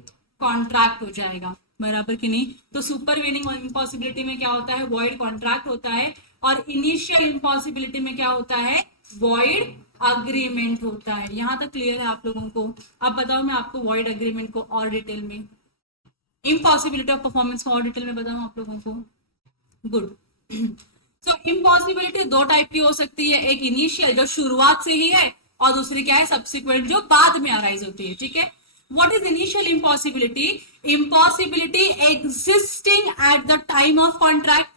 कॉन्ट्रैक्ट हो जाएगा, बराबर कि नहीं। तो सुपर वीनिंग और इम्पॉसिबिलिटी में क्या होता है, वॉइड कॉन्ट्रैक्ट होता है, और इनिशियल इम्पॉसिबिलिटी में क्या होता है, वॉइड अग्रीमेंट होता है। यहां तक क्लियर है आप लोगों को। अब बताओ मैं आपको वॉइड अग्रीमेंट को और डिटेल में, इम्पॉसिबिलिटी ऑफ परफॉर्मेंस को और डिटेल में बताऊं आप लोगों को। गुड। सो इम्पॉसिबिलिटी दो टाइप की हो सकती है, एक इनिशियल जो शुरुआत से ही है, और दूसरी क्या है, सब्सिक्वेंट जो बाद में अराइज होती है, ठीक है। What is initial impossibility, impossibility existing at the time of contract.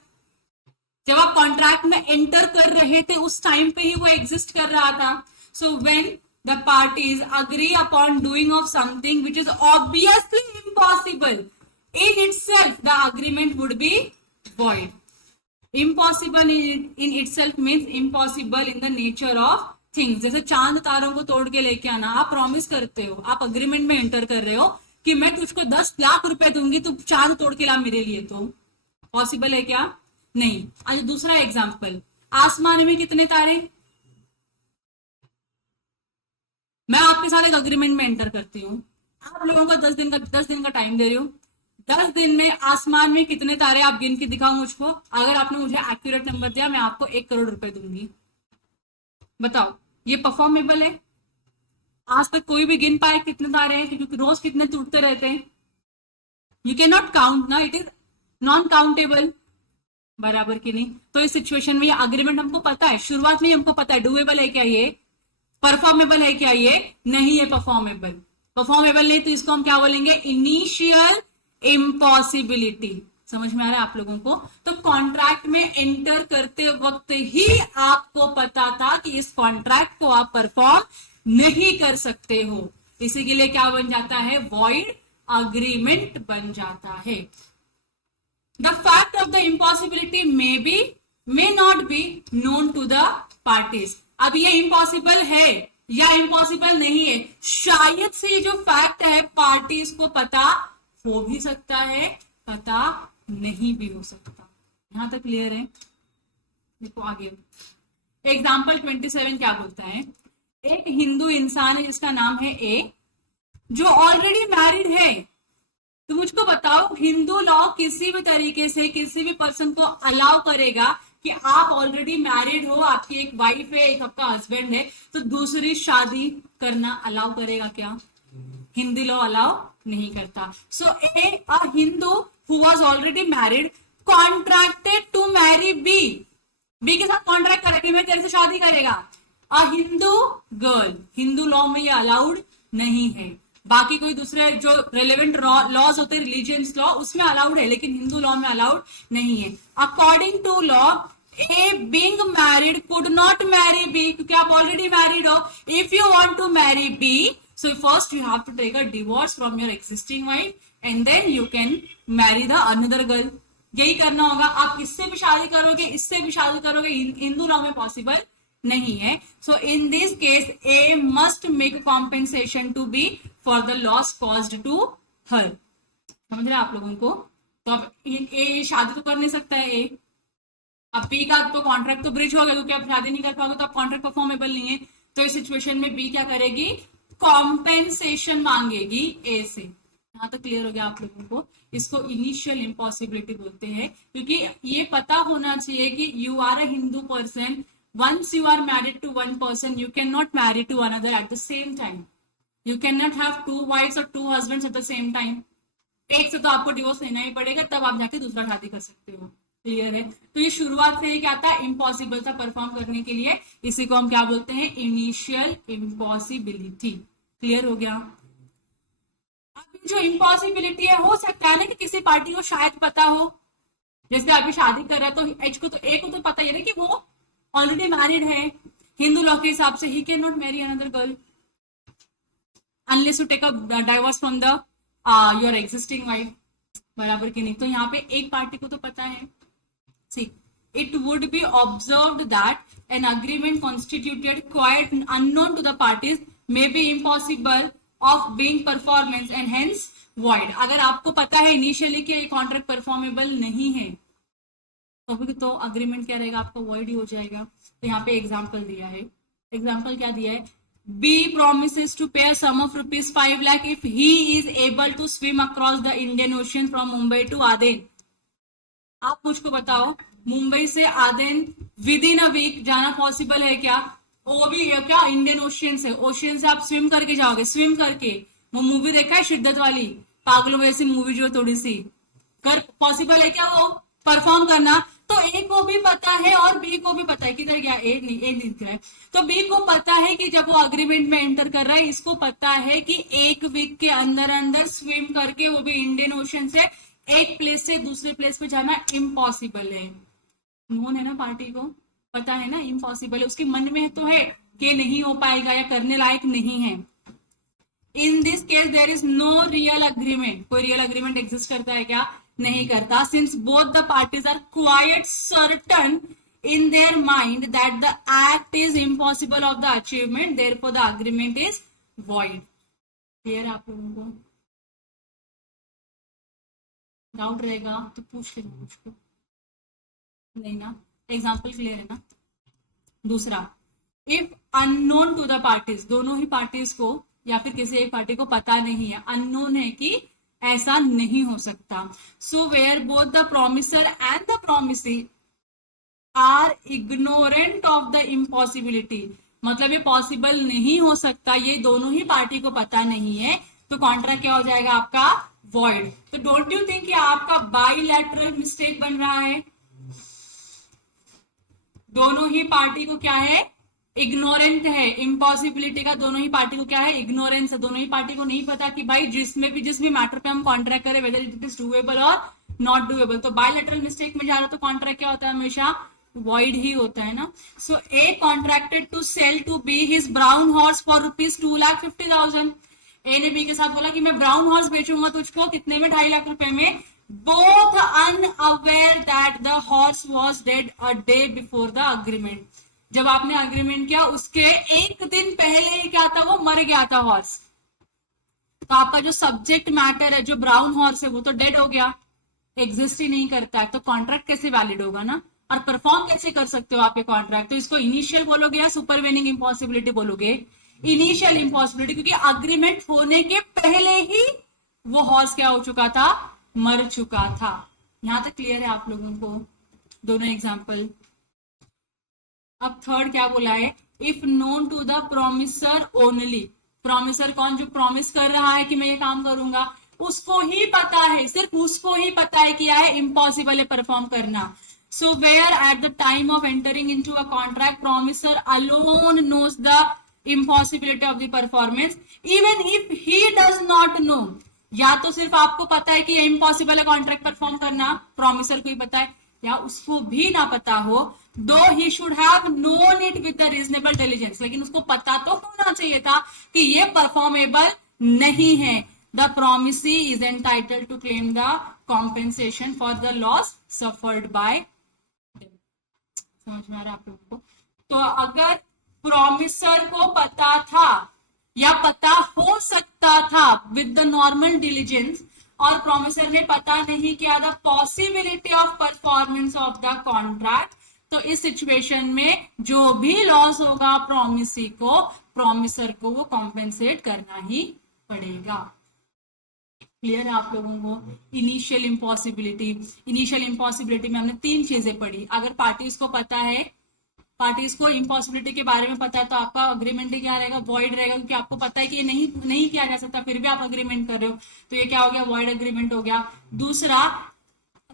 जब आप कॉन्ट्रैक्ट में एंटर कर रहे थे उस टाइम पे ही वो एग्जिस्ट कर रहा था। So when the parties agree upon doing of something which is obviously impossible in itself, the agreement would be void. Impossible in itself means impossible in the nature of things. जैसे चांद तारों को तोड़ के लेके आना, आप प्रॉमिस करते हो, आप अग्रीमेंट में एंटर कर रहे हो कि मैं तुझको 10 लाख रुपए दूंगी, तू चांद तोड़ के ला मेरे लिए, तो पॉसिबल है क्या, नहीं। आज दूसरा एग्जाम्पल, आसमान में कितने तारे, मैं आपके साथ एक अग्रीमेंट में एंटर करती हूँ, आप लोगों को 10 दिन का टाइम दे रही हूँ, 10 दिन में आसमान में कितने तारे आप गिन के दिखाओ मुझको। अगर आपने मुझे एक्यूरेट नंबर दिया, मैं आपको 1 करोड़ रुपए दूंगी। बताओ ये परफॉर्मेबल है? आज तक कोई भी गिन पाए कितने तारे हैं, क्योंकि रोज कितने टूटते रहते हैं, यू कैन नॉट काउंट ना, इट इज नॉन काउंटेबल, बराबर की नहीं। तो इस सिचुएशन में ये अग्रीमेंट हमको पता है, शुरुआत में हमको पता है डूएबल है क्या, ये परफॉर्मेबल है क्या, ये नहीं है परफॉर्मेबल। परफॉर्मेबल नहीं तो इसको हम क्या बोलेंगे, इनिशियल इम्पॉसिबिलिटी। समझ में आ रहा है आप लोगों को। तो कॉन्ट्रैक्ट में एंटर करते वक्त ही आपको पता था कि इस कॉन्ट्रैक्ट को आप परफॉर्म नहीं कर सकते हो, इसी के लिए क्या बन जाता है, वॉइड अग्रीमेंट बन जाता है। The fact of the impossibility may not be known to the parties. अब ये इम्पॉसिबल है या इम्पॉसिबल नहीं है, शायद से ये जो फैक्ट है पार्टीज को पता हो भी सकता है, पता नहीं भी हो सकता। यहां तक क्लियर है। देखो आगे एग्जाम्पल 27 क्या बोलता है, एक हिंदू इंसान है जिसका नाम है ए, जो ऑलरेडी मैरिड है। तो मुझको बताओ हिंदू लॉ किसी भी तरीके से किसी भी पर्सन को अलाउ करेगा कि आप ऑलरेडी मैरिड हो, आपकी एक वाइफ है, एक आपका हस्बैंड है, तो दूसरी शादी करना अलाउ करेगा क्या? हिंदी लॉ अलाउ नहीं करता। So a Hindu who was already married contracted to marry B, B के साथ कॉन्ट्रैक्ट करेगा कि मैं तेरे से शादी करेगा। अ हिंदू गर्ल, हिंदू लॉ में ये अलाउड नहीं है। बाकी कोई दूसरे जो रेलेवेंट लॉज होते हैं रिलीजियंस लॉ उसमें अलाउड है, लेकिन हिंदू लॉ में अलाउड नहीं है। According to law A being married could not marry B, क्योंकि आप ऑलरेडी मैरिड हो। If you want to marry B, so first you have to take a divorce from your existing wife and then you can marry the another girl. यही करना होगा। आप इससे भी शादी करोगे, इससे भी शादी करोगे, हिंदू लॉ में पॉसिबल नहीं है। So in this case A must make compensation to B for the loss caused to her. समझ रहे आप लोगों को। तो अब ए शादी तो कर नहीं सकता है ए, अब बी का तो कॉन्ट्रैक्ट तो ब्रिज हो गया, क्योंकि आप शादी नहीं कर पाओगे तो आप कॉन्ट्रैक्ट परफॉर्मेबल नहीं है। तो इस सिचुएशन में बी क्या करेगी, कॉम्पेंसेशन मांगेगी ए से। यहां तक क्लियर हो गया आप लोगों को। इसको इनिशियल इम्पॉसिबिलिटी बोलते हैं, क्योंकि ये पता होना चाहिए कि you are a Hindu person, once you are married to one person you cannot marry to another at the same time, you cannot have two wives or two husbands at the same time। एक से तो आपको divorce लेना ही पड़ेगा, तब आप जाके दूसरा शादी कर सकते हो। क्लियर है। तो ये शुरुआत से ही क्या था, इम्पॉसिबल था परफॉर्म करने के लिए। इसी को हम क्या बोलते हैं, इनिशियल इम्पॉसिबिलिटी। क्लियर हो गया। अब जो इम्पॉसिबिलिटी है, हो सकता है ना कि किसी पार्टी को शायद पता हो, जैसे अभी शादी कर रहा है तो एच को तो ए को तो पता ही है कि वो ऑलरेडी मैरिड है। हिंदू लॉ के हिसाब से ही can not marry another girl unless you take a divorce from the your existing wife, बराबर की नहीं। तो यहाँ पे एक पार्टी को तो पता है। सी it would be observed that an agreement constituted quite unknown to the parties may be impossible of being performance and hence void। अगर आपको पता है इनिशियली कि कॉन्ट्रैक्ट परफॉर्मेबल नहीं है तो अग्रीमेंट क्या रहेगा, आपका वॉइड ही हो जाएगा। तो यहाँ पे एग्जाम्पल दिया है। एग्जाम्पल क्या दिया है, B promises to pay a sum of rupees 5 lakh if he is able to swim across the Indian Ocean from Mumbai to Aden. आप मुझको बताओ, मुंबई से आदेन विद इन अ वीक जाना पॉसिबल है क्या? वो भी क्या इंडियन ओशियन से, ओशियन से आप स्विम करके जाओगे, स्विम करके? वो मूवी देखा है शिद्दत वाली, पागलों जैसी मूवी जो थोड़ी सी, कर पॉसिबल है क्या वो परफॉर्म करना? तो ए को भी पता है और बी को भी पता है, किधर गया ए? नहीं, ए दिख रहा है। तो बी को पता है कि जब वो अग्रीमेंट में एंटर कर रहा है, इसको पता है कि एक वीक के अंदर अंदर स्विम करके, वो भी इंडियन ओशन से, एक प्लेस से दूसरे प्लेस पे जाना इम्पॉसिबल है। नोन है ना, पार्टी को पता है ना इम्पॉसिबल है, उसके मन में तो है कि नहीं हो पाएगा या करने लायक नहीं है। In this case there is no real agreement. कोई रियल अग्रीमेंट एग्जिस्ट करता है क्या? नहीं करता। Since both the parties are quite certain in their mind that the act is impossible of the achievement, therefore the agreement is void. clear है आप लोगों को? डाउट रहेगा तो पूछ लेना मुझको, नहीं ना? एग्जाम्पल क्लियर है ना? दूसरा, if unknown to the parties, दोनों ही पार्टीज को या फिर किसी एक पार्टी को पता नहीं है, अननोन है कि ऐसा नहीं हो सकता, so where both the promisor and the promisee are ignorant of the impossibility, मतलब ये पॉसिबल नहीं हो सकता, ये दोनों ही पार्टी को पता नहीं है, तो कॉन्ट्रैक्ट क्या हो जाएगा आपका? वॉइड। तो डोंट यू थिंक ये आपका बाइलैटरल मिस्टेक बन रहा है? दोनों ही पार्टी को क्या है? इग्नोरेंट है इम्पॉसिबिलिटी का, दोनों ही पार्टी को क्या है? इग्नोरेंस है। दोनों ही पार्टी को नहीं पता कि भाई जिस भी मैटर पे हम कॉन्ट्रैक्ट करें, वेदर इट इज डूएबल और नॉट डूएबल। तो बाइलैटरल मिस्टेक में जा रहा हो तो कॉन्ट्रैक्ट क्या होता है? हमेशा वॉइड ही होता है ना। So A contracted to sell to B his brown horse for ₹2,50,000। A ने बी के साथ बोला कि मैं ब्राउन हॉर्स बेचूंगा तुझको, कितने में? 2.5 लाख रुपए में। Both unaware that the horse was dead a day before the agreement. जब आपने अग्रीमेंट किया उसके एक दिन पहले ही क्या था? वो मर गया था हॉर्स। तो आपका जो सब्जेक्ट मैटर है, जो ब्राउन हॉर्स है, वो तो डेड हो गया, एग्जिस्ट ही नहीं करता है, तो कॉन्ट्रैक्ट कैसे वैलिड होगा ना? और परफॉर्म कैसे कर सकते हो आप ये कॉन्ट्रैक्ट? तो इसको इनिशियल बोलोगे या सुपरवेनिंग इम्पॉसिबिलिटी बोलोगे? इनिशियल इम्पॉसिबिलिटी, क्योंकि अग्रीमेंट होने के पहले ही वो हॉर्स क्या हो चुका था? मर चुका था। यहां तक क्लियर है आप लोगों को? दोनों एग्जाम्पल। अब थर्ड क्या बोला है? If known to the promisor only. Promisor कौन? जो प्रॉमिस कर रहा है कि मैं ये काम करूंगा, उसको ही पता है, सिर्फ उसको ही पता है क्या है? इम्पॉसिबल है परफॉर्म करना। So where at the time of entering into a contract, promisor alone knows the impossibility of the performance, even if he does not know. या तो सिर्फ आपको पता है कि ये इम्पॉसिबल है कॉन्ट्रैक्ट परफॉर्म करना, प्रॉमिसर को ही पता है, या उसको भी ना पता हो, दो he should have known it with the reasonable diligence, लेकिन उसको पता तो होना चाहिए था कि ये परफॉर्मेबल नहीं है। The promisee is entitled to claim the compensation for the loss suffered by. समझ में आ रहा है आप लोगों को? तो अगर प्रॉमिसर को पता था या पता हो सकता था विद द नॉर्मल डिलीजेंस, और प्रॉमिसर ने पता नहीं किया the possibility of performance of the contract, तो इस सिचुएशन में जो भी लॉस होगा प्रॉमिसी को, प्रॉमिसर को वो कॉम्पेंसेट करना ही पड़ेगा। क्लियर है आप लोगों को? इनिशियल इम्पॉसिबिलिटी, इनिशियल इम्पॉसिबिलिटी में हमने 3 चीजें पढ़ी। अगर पार्टीज को पता है, पार्टीज को इम्पॉसिबिलिटी के बारे में पता है, तो आपका अग्रीमेंट क्या रहेगा? वॉइड रहेगा, क्योंकि आपको पता है कि ये नहीं किया जा सकता, फिर भी आप अग्रीमेंट कर रहे हो, तो ये क्या हो गया? वॉइड अग्रीमेंट हो गया। दूसरा,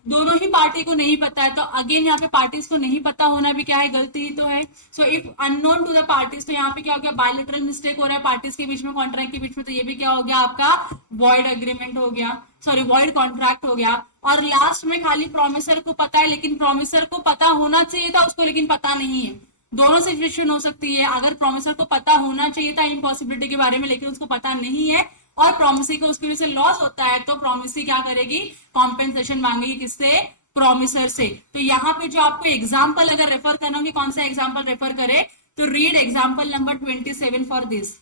दोनों ही पार्टी को नहीं पता है, तो अगेन यहाँ पे पार्टीज को नहीं पता होना भी क्या है? गलती ही तो है। So if unknown to the parties, तो यहाँ पे क्या हो गया? बायलैटरल मिस्टेक हो रहा है पार्टीज के बीच में, कॉन्ट्रैक्ट के बीच में, तो ये भी क्या हो गया? आपका वॉइड अग्रीमेंट हो गया, सॉरी वॉइड कॉन्ट्रैक्ट हो गया। और लास्ट में खाली प्रॉमिसर को पता है, लेकिन प्रॉमिसर को पता होना चाहिए था उसको, लेकिन पता नहीं है। दोनों सिचुएशन हो सकती है। अगर प्रॉमिसर को पता होना चाहिए था इम्पॉसिबिलिटी के बारे में, लेकिन उसको पता नहीं है, और प्रॉमिसी को उसकी वजह से लॉस होता है, तो प्रॉमिसी क्या करेगी? कॉम्पेंसेशन मांगेगी, किससे? प्रॉमिसर से। तो यहाँ पे जो आपको एग्जाम्पल अगर रेफर करना होगी, कौन सा एग्जाम्पल रेफर करे? तो read example number 27 for this.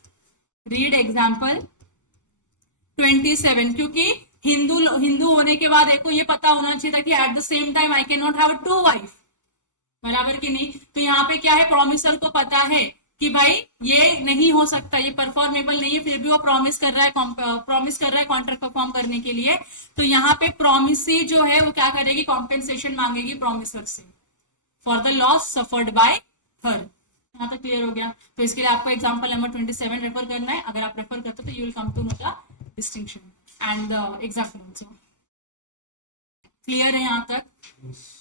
Read example 27, क्योंकि हिंदू होने के बाद एक को ये पता होना चाहिए था कि at the same time I can not have 2 wife, बराबर कि नहीं? तो यहाँ पे क्या है? प्रॉमिसर को पता है कि भाई ये नहीं हो सकता, ये परफॉर्मेबल नहीं है, फिर भी वो प्रॉमिस कर रहा है कॉन्ट्रैक्ट परफॉर्म करने के लिए, तो यहाँ पे प्रॉमिसी जो है वो क्या करेगी, कॉम्पेंसेशन मांगेगी प्रॉमिसर से for the loss suffered bye हर। यहाँ तक क्लियर हो गया। तो इसके लिए आपको एग्जांपल नंबर 27 रेफर करना है। अगर आप रेफर करते हो तो you will come to know the distinction and the exact answer. Clear है यहाँ तक।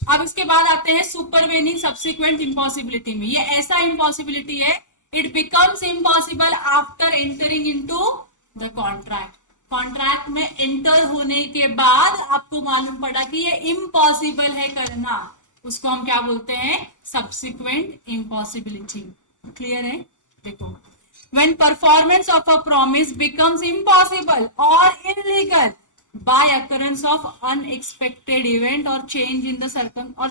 अब इसके बाद आते हैं सुपरवेनिंग सब्सिक्वेंट इम्पॉसिबिलिटी में। ये ऐसा इम्पॉसिबिलिटी है, it becomes impossible after entering into the contract. Contract में एंटर होने के बाद आपको मालूम पड़ा कि ये इम्पॉसिबल है करना, उसको हम क्या बोलते हैं, सब्सिक्वेंट इम्पॉसिबिलिटी। क्लियर है। देखो, when performance of a promise becomes impossible or illegal by occurrence of unexpected event or change in the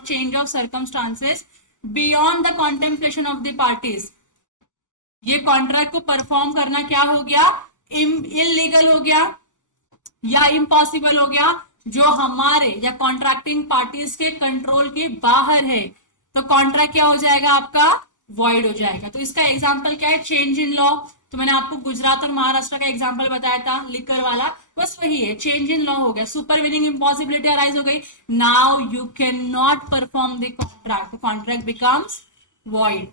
change of circumstances beyond the contemplation of the parties, ये कॉन्ट्रैक्ट को perform करना क्या हो गया, illegal हो गया या इम्पॉसिबल हो गया, जो हमारे या कॉन्ट्रैक्टिंग पार्टीज के कंट्रोल के बाहर है, तो कॉन्ट्रैक्ट क्या हो जाएगा, आपका वॉइड हो जाएगा। तो इसका एग्जांपल क्या है, चेंज इन लॉ। तो मैंने आपको गुजरात और महाराष्ट्र का एग्जांपल बताया था, लिकर वाला, बस वही है, चेंज इन लॉ हो गया, सुपरवीनिंग इम्पॉसिबिलिटी अराइज हो गई। Now you can not perform the contract, contract becomes void.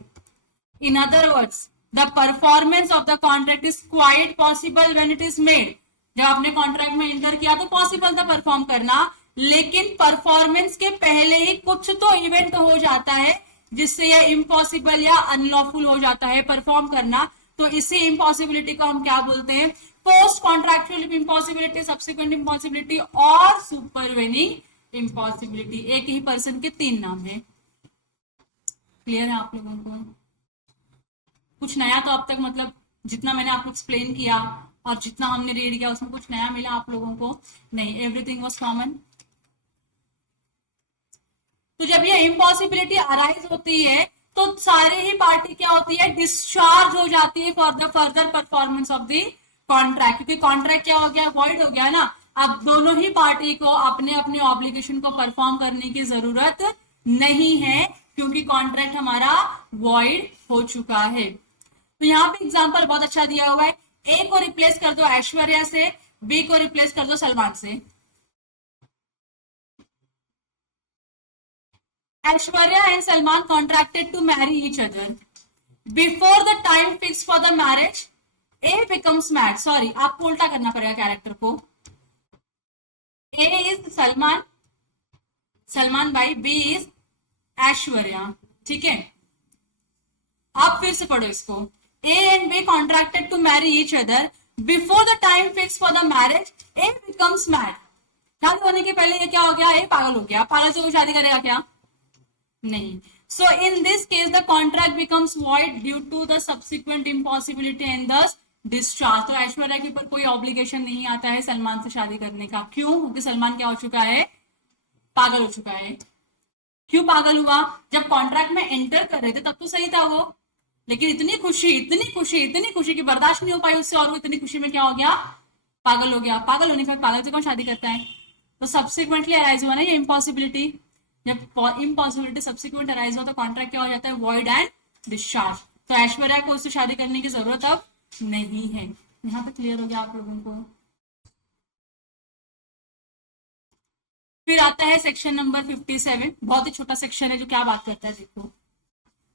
In other words, the performance of the contract is quite possible when it is made. जब आपने contract में enter किया तो possible था perform करना, लेकिन परफॉर्मेंस के पहले ही कुछ तो इवेंट हो जाता है जिससे यह इम्पॉसिबल या अनलॉफुल हो जाता है परफॉर्म करना। तो इसी इम्पॉसिबिलिटी को हम क्या बोलते हैं, post contractual impossibility, subsequent impossibility और सुपरवेनिंग इम्पॉसिबिलिटी। एक ही पर्सन के तीन नाम है। क्लियर है आप लोगों को। कुछ नया तो अब तक, मतलब जितना मैंने आपको एक्सप्लेन किया और जितना हमने रीड किया उसमें कुछ नया मिला आप लोगों को नहीं, एवरीथिंग वाज कॉमन। तो जब ये इम्पॉसिबिलिटी अराइज होती है तो सारी ही पार्टी क्या होती है, डिस्चार्ज हो जाती है for the further performance of the contract, क्योंकि कॉन्ट्रैक्ट क्या हो गया, वॉइड हो गया ना। अब दोनों ही पार्टी को अपने अपने ऑब्लिगेशन को परफॉर्म करने की जरूरत नहीं है, क्योंकि कॉन्ट्रैक्ट हमारा वॉइड हो चुका है। तो यहाँ पे एग्जाम्पल बहुत अच्छा दिया हुआ है, ए को रिप्लेस कर दो ऐश्वर्या से, बी को रिप्लेस कर दो सलमान से। Aishwarya and Salman contracted to marry each other. Before the time fixed for the marriage, A becomes mad. Sorry, आपको उल्टा करना पड़ेगा कैरेक्टर को। A is सलमान, सलमान भाई, B is ऐश्वर्या। ठीक है, आप फिर से पढ़ो इसको। A and B contracted to marry each other. Before the time fixed for the marriage, A becomes mad. शादी होने के पहले ये क्या हो गया, A पागल हो गया। पागल से कोई शादी करेगा क्या, नहीं। So in this case the contract becomes void due to the subsequent impossibility and thus discharge। तो ऐश्वर्या के ऊपर कोई ऑब्लिगेशन नहीं आता है सलमान से शादी करने का। क्यों, क्योंकि सलमान क्या हो चुका है, पागल हो चुका है। क्यों पागल हुआ, जब कॉन्ट्रैक्ट में एंटर कर रहे थे तब तो सही था वो, लेकिन इतनी खुशी इतनी खुशी इतनी खुशी की बर्दाश्त नहीं हो पाई उससे, और वो इतनी खुशी में क्या हो गया, पागल हो गया। पागल होने के बाद पागल से कौन शादी करता है। तो सब्सिक्वेंटली अराइज हुआ ना ये इम्पॉसिबिलिटी। जब इम्पॉसिबिलिटी सब्सिक्वेंट अराइज हो तो कॉन्ट्रैक्ट क्या हो जाता है, वॉइड एंड डिस्चार्ज। तो ऐश्वर्या को उससे शादी करने की जरूरत अब नहीं है। यहाँ पे क्लियर हो गया आप लोगों को। फिर आता है सेक्शन नंबर 57, बहुत ही छोटा सेक्शन है जो क्या बात करता है, देखो।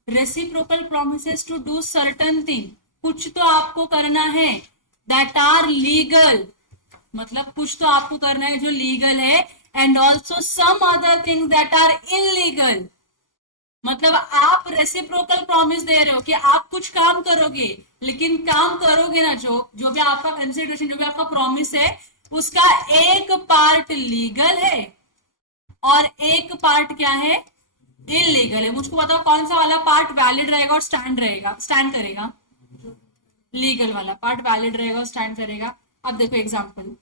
Reciprocal promises to do certain thing, कुछ तो आपको करना है, दैट आर लीगल, मतलब कुछ तो आपको करना है जो लीगल है, and also some other things that are illegal. मतलब आप रेसिप्रोकल प्रॉमिस दे रहे हो कि आप कुछ काम करोगे, लेकिन काम करोगे ना, जो भी आपका कंसिडरेशन, जो भी आपका प्रॉमिस है, उसका एक पार्ट लीगल है और एक पार्ट क्या है, इलीगल है। मुझको बताओ कौन सा वाला पार्ट वैलिड रहेगा और स्टैंड करेगा। लीगल वाला पार्ट वैलिड रहेगा और स्टैंड करेगा। अब देखो एग्जांपल,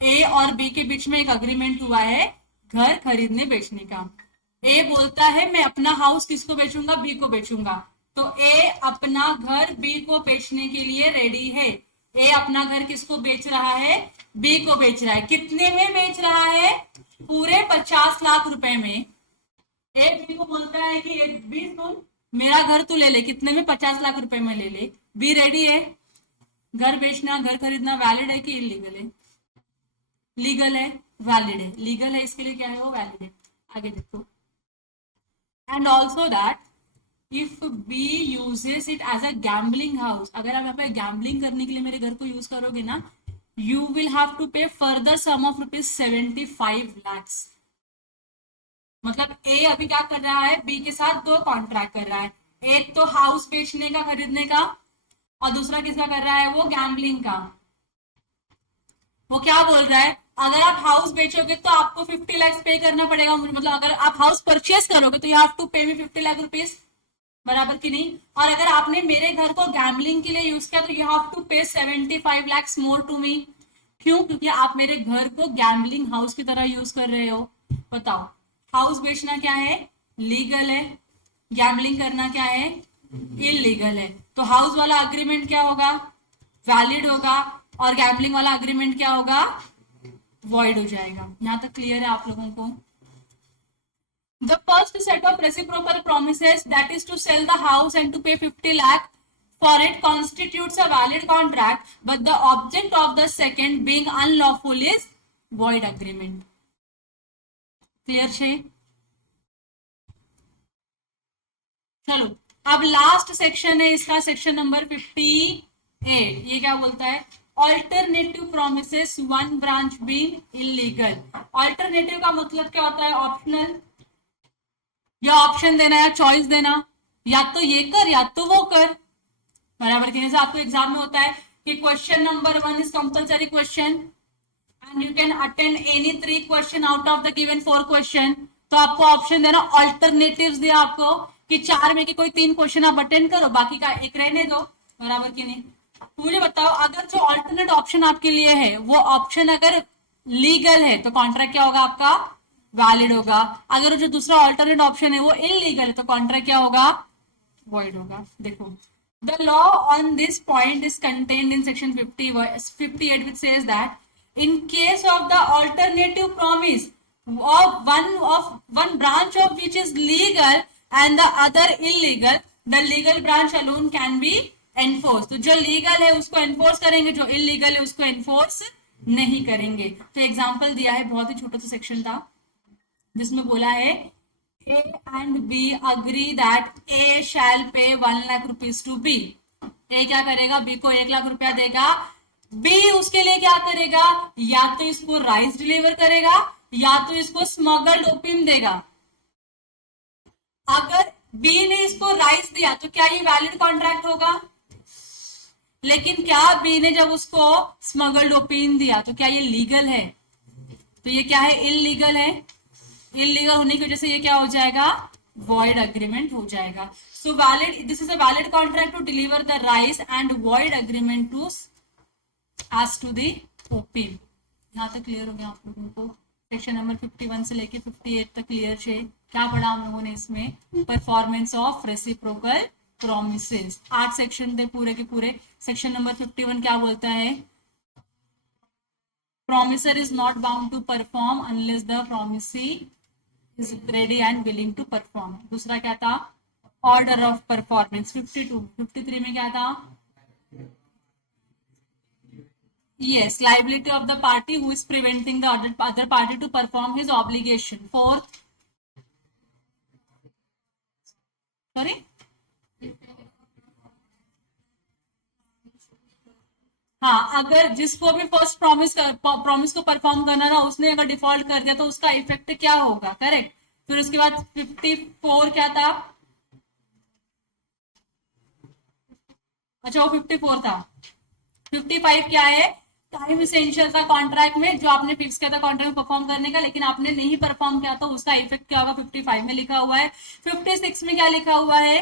ए और बी के बीच में एक अग्रीमेंट हुआ है घर खरीदने बेचने का। ए बोलता है मैं अपना हाउस किसको बेचूंगा, बी को बेचूंगा। तो ए अपना घर बी को बेचने के लिए रेडी है। ए अपना घर किसको बेच रहा है, बी को बेच रहा है। कितने में बेच रहा है, पूरे 50 लाख रुपए में। ए बी को बोलता है कि एक बी सुन, मेरा घर तू ले ले, कितने में, 50 लाख रुपए में ले ले। बी रेडी है, घर बेचना, घर खरीदना वैलिड है कि इलीगल है? लीगल है, वैलिड है। लीगल है इसके लिए क्या है, वो वैलिड है। आगे देखो, and also that if B uses it as a gambling house, अगर आप यहाँ पे गैम्बलिंग करने के लिए मेरे घर को यूज करोगे ना, यू विल हैव टू पे फर्दर सम ऑफ ₹75 lakhs। मतलब ए अभी क्या कर रहा है, बी के साथ दो कॉन्ट्रैक्ट कर रहा है, एक तो हाउस बेचने का, खरीदने का, और दूसरा किसका कर रहा है, वो गैम्बलिंग का। वो क्या बोल रहा है, अगर आप हाउस बेचोगे तो आपको 50 lakhs पे करना पड़ेगा, मतलब अगर आप हाउस परचेस करोगे तो यू हैव टू पे मी 50 लाख रुपीज, बराबर की नहीं। और अगर आपने मेरे घर को गैम्बलिंग के लिए यूज किया तो यू हैव टू पे 75 lakhs मोर टू मी। क्यों? क्योंकि आप मेरे घर को गैम्बलिंग हाउस की तरह यूज कर रहे हो। बताओ, हाउस बेचना क्या है, लीगल है, गैम्बलिंग करना क्या है, इलीगल है। तो हाउस वाला अग्रीमेंट क्या होगा, वैलिड होगा, और गैम्बलिंग वाला अग्रीमेंट क्या होगा, वॉइड हो जाएगा। यहां तक क्लियर है आप लोगों को? The first set of reciprocal promises, that is to sell the house and to pay 50 lakh for it, constitutes a valid contract, but the object of the second being unlawful is void agreement. Clear છે? चलो, अब last section है इसका, section number 58। ये क्या बोलता है, alternative promises one branch being illegal. Alternative का मतलब क्या होता है, ऑप्शनल, या ऑप्शन देना या चॉइस देना, या तो ये कर या तो वो कर, बराबर की। जैसे आपको एग्जाम में होता है कि question number 1 is compulsory question and you can attend any 3 question out of the given 4 question, तो आपको ऑप्शन देना, ऑल्टरनेटिव्स दिया आपको कि 4 में की कोई 3 क्वेश्चन आप अटेंड करो, बाकी का एक रहने दो, बराबर की नहीं। तो मुझे बताओ, अगर जो ऑल्टरनेट ऑप्शन आपके लिए है वो ऑप्शन अगर लीगल है तो कॉन्ट्रैक्ट क्या होगा आपका, वैलिड होगा। अगर जो दूसरा ऑल्टरनेट ऑप्शन है वो इलीगल है तो कॉन्ट्रैक्ट क्या होगा, वॉइड होगा। देखो, the law on this point is contained in section 58 which says that in case of the alternative promise of one branch of which is legal and the other illegal, the legal branch alone can be enforced। तो जो legal है उसको enforce करेंगे, जो illegal है उसको enforce नहीं करेंगे। तो एग्जांपल दिया है, बहुत ही छोटा सा सेक्शन था जिसमें बोला है A and B agree that A shall pay 1 lakh rupees to B। A क्या करेगा, B को 1 लाख रुपया देगा। B उसके लिए क्या करेगा, या तो इसको राइस डिलीवर करेगा या तो इसको स्मगल्ड ओपियम देगा। अगर B ने इसको राइस दिया तो क्या ये वैलिड कॉन्ट्रैक्ट होगा? लेकिन क्या B ने जब उसको स्मगल्ड ओपियम दिया तो क्या ये लीगल है? तो ये क्या है, इलीगल है। इलीगल होने की वजह से ये क्या हो जाएगा, वॉइड अग्रीमेंट हो जाएगा। So valid, this is a valid contract to deliver the rice and void agreement to as to the opium. यहाँ तक क्लियर हो गया आप लोगों को? सेक्शन नंबर 51 से लेके 58 तक क्लियर है। क्या पढ़ा हम लोगों ने इसमें, performance of reciprocal promises. 8 section थे पूरे के पूरे। सेक्शन नंबर 51 क्या बोलता है, promisor is not bound to perform unless the promisee is ready and willing to perform। दूसरा क्या था, ऑर्डर ऑफ परफॉर्मेंस। 52 53 में क्या था, yes, liability of the party who is preventing the other party to perform his obligation। fourth, sorry, हाँ, अगर जिसको भी फर्स्ट प्रॉमिस को परफॉर्म करना था उसने अगर डिफॉल्ट कर दिया तो उसका इफेक्ट क्या होगा, करेक्ट। फिर उसके बाद 54 क्या था, अच्छा वो 54 था। 55 क्या है, टाइम इसेंशियल था कॉन्ट्रैक्ट में, जो आपने फिक्स किया था कॉन्ट्रैक्ट में परफॉर्म करने का लेकिन आपने नहीं परफॉर्म किया तो उसका इफेक्ट क्या होगा, 55 में लिखा हुआ है। 56 में क्या लिखा हुआ है,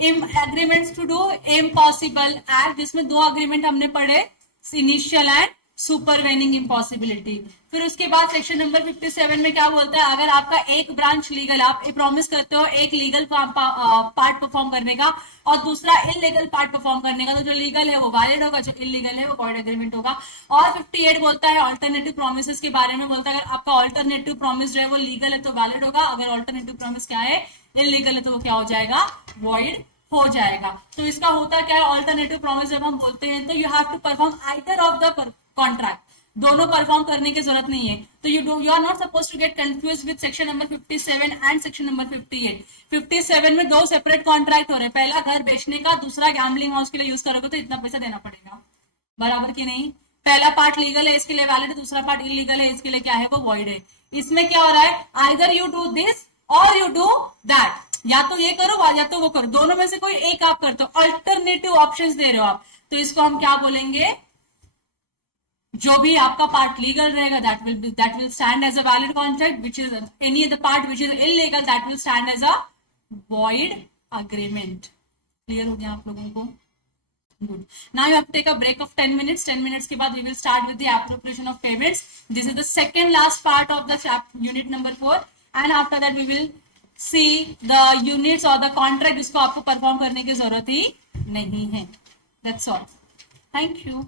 agreements to do impossible act, जिसमें 2 अग्रीमेंट हमने पढ़े, इनिशियल एंड सुपरवेनिंग इम्पॉसिबिलिटी। फिर उसके बाद सेक्शन नंबर 57 में क्या बोलता है, अगर आपका एक ब्रांच लीगल, आप प्रॉमिस करते हो एक लीगल पार्ट परफॉर्म करने का और दूसरा इलीगल पार्ट परफॉर्म करने का, तो जो लीगल है वो वैलिड होगा, जो इलीगल है वो वॉइड एग्रीमेंट होगा। और 58 बोलता है ऑल्टरनेटिव प्रोमिस के बारे में, बोलता है अगर आपका ऑल्टरनेटिव प्रोमिस जो है वो लीगल है तो वैलिड होगा, अगर ऑल्टरनेटिव प्रोमिस क्या है, इलीगल है, तो वो क्या हो जाएगा, वॉइड हो जाएगा। तो इसका होता क्या है, ऑल्टरनेटिव प्रॉमिस जब हम बोलते हैं तो you have to perform either of the contract, दोनों परफॉर्म करने की जरूरत नहीं है। तो you are not suppose to get confuse with section number 57 and section number 58। 57 में दो सेपरेट कॉन्ट्रैक्ट हो रहे हैं, पहला घर बेचने का, दूसरा गैम्बलिंग हाउस के लिए यूज करोगे तो इतना पैसा देना पड़ेगा, बराबर की नहीं। पहला पार्ट लीगल है इसके लिए वैलिड है, दूसरा पार्ट इलीगल है इसके लिए क्या है, वो वॉइड है। इसमें क्या हो रहा है, आइदर यू डू दिस और यू डू दैट, या तो ये करो या तो वो करो, दोनों में से कोई एक आप करते हो, अल्टरनेटिव ऑप्शंस दे रहे हो आप, तो इसको हम क्या बोलेंगे, जो भी आपका पार्ट लीगल रहेगा that will stand as a valid contract, which is any other part which is illegal that will stand as a void agreement. Clear हो गया आप लोगों को? Good. Now you have to take a break of 10 minutes. 10 minutes के बाद we will start with the appropriation of payments. This is the second last part of the unit number 4, and after that we will see the units or the contract जिसको आपको perform करने की जरूरत ही नहीं है. That's all. Thank you.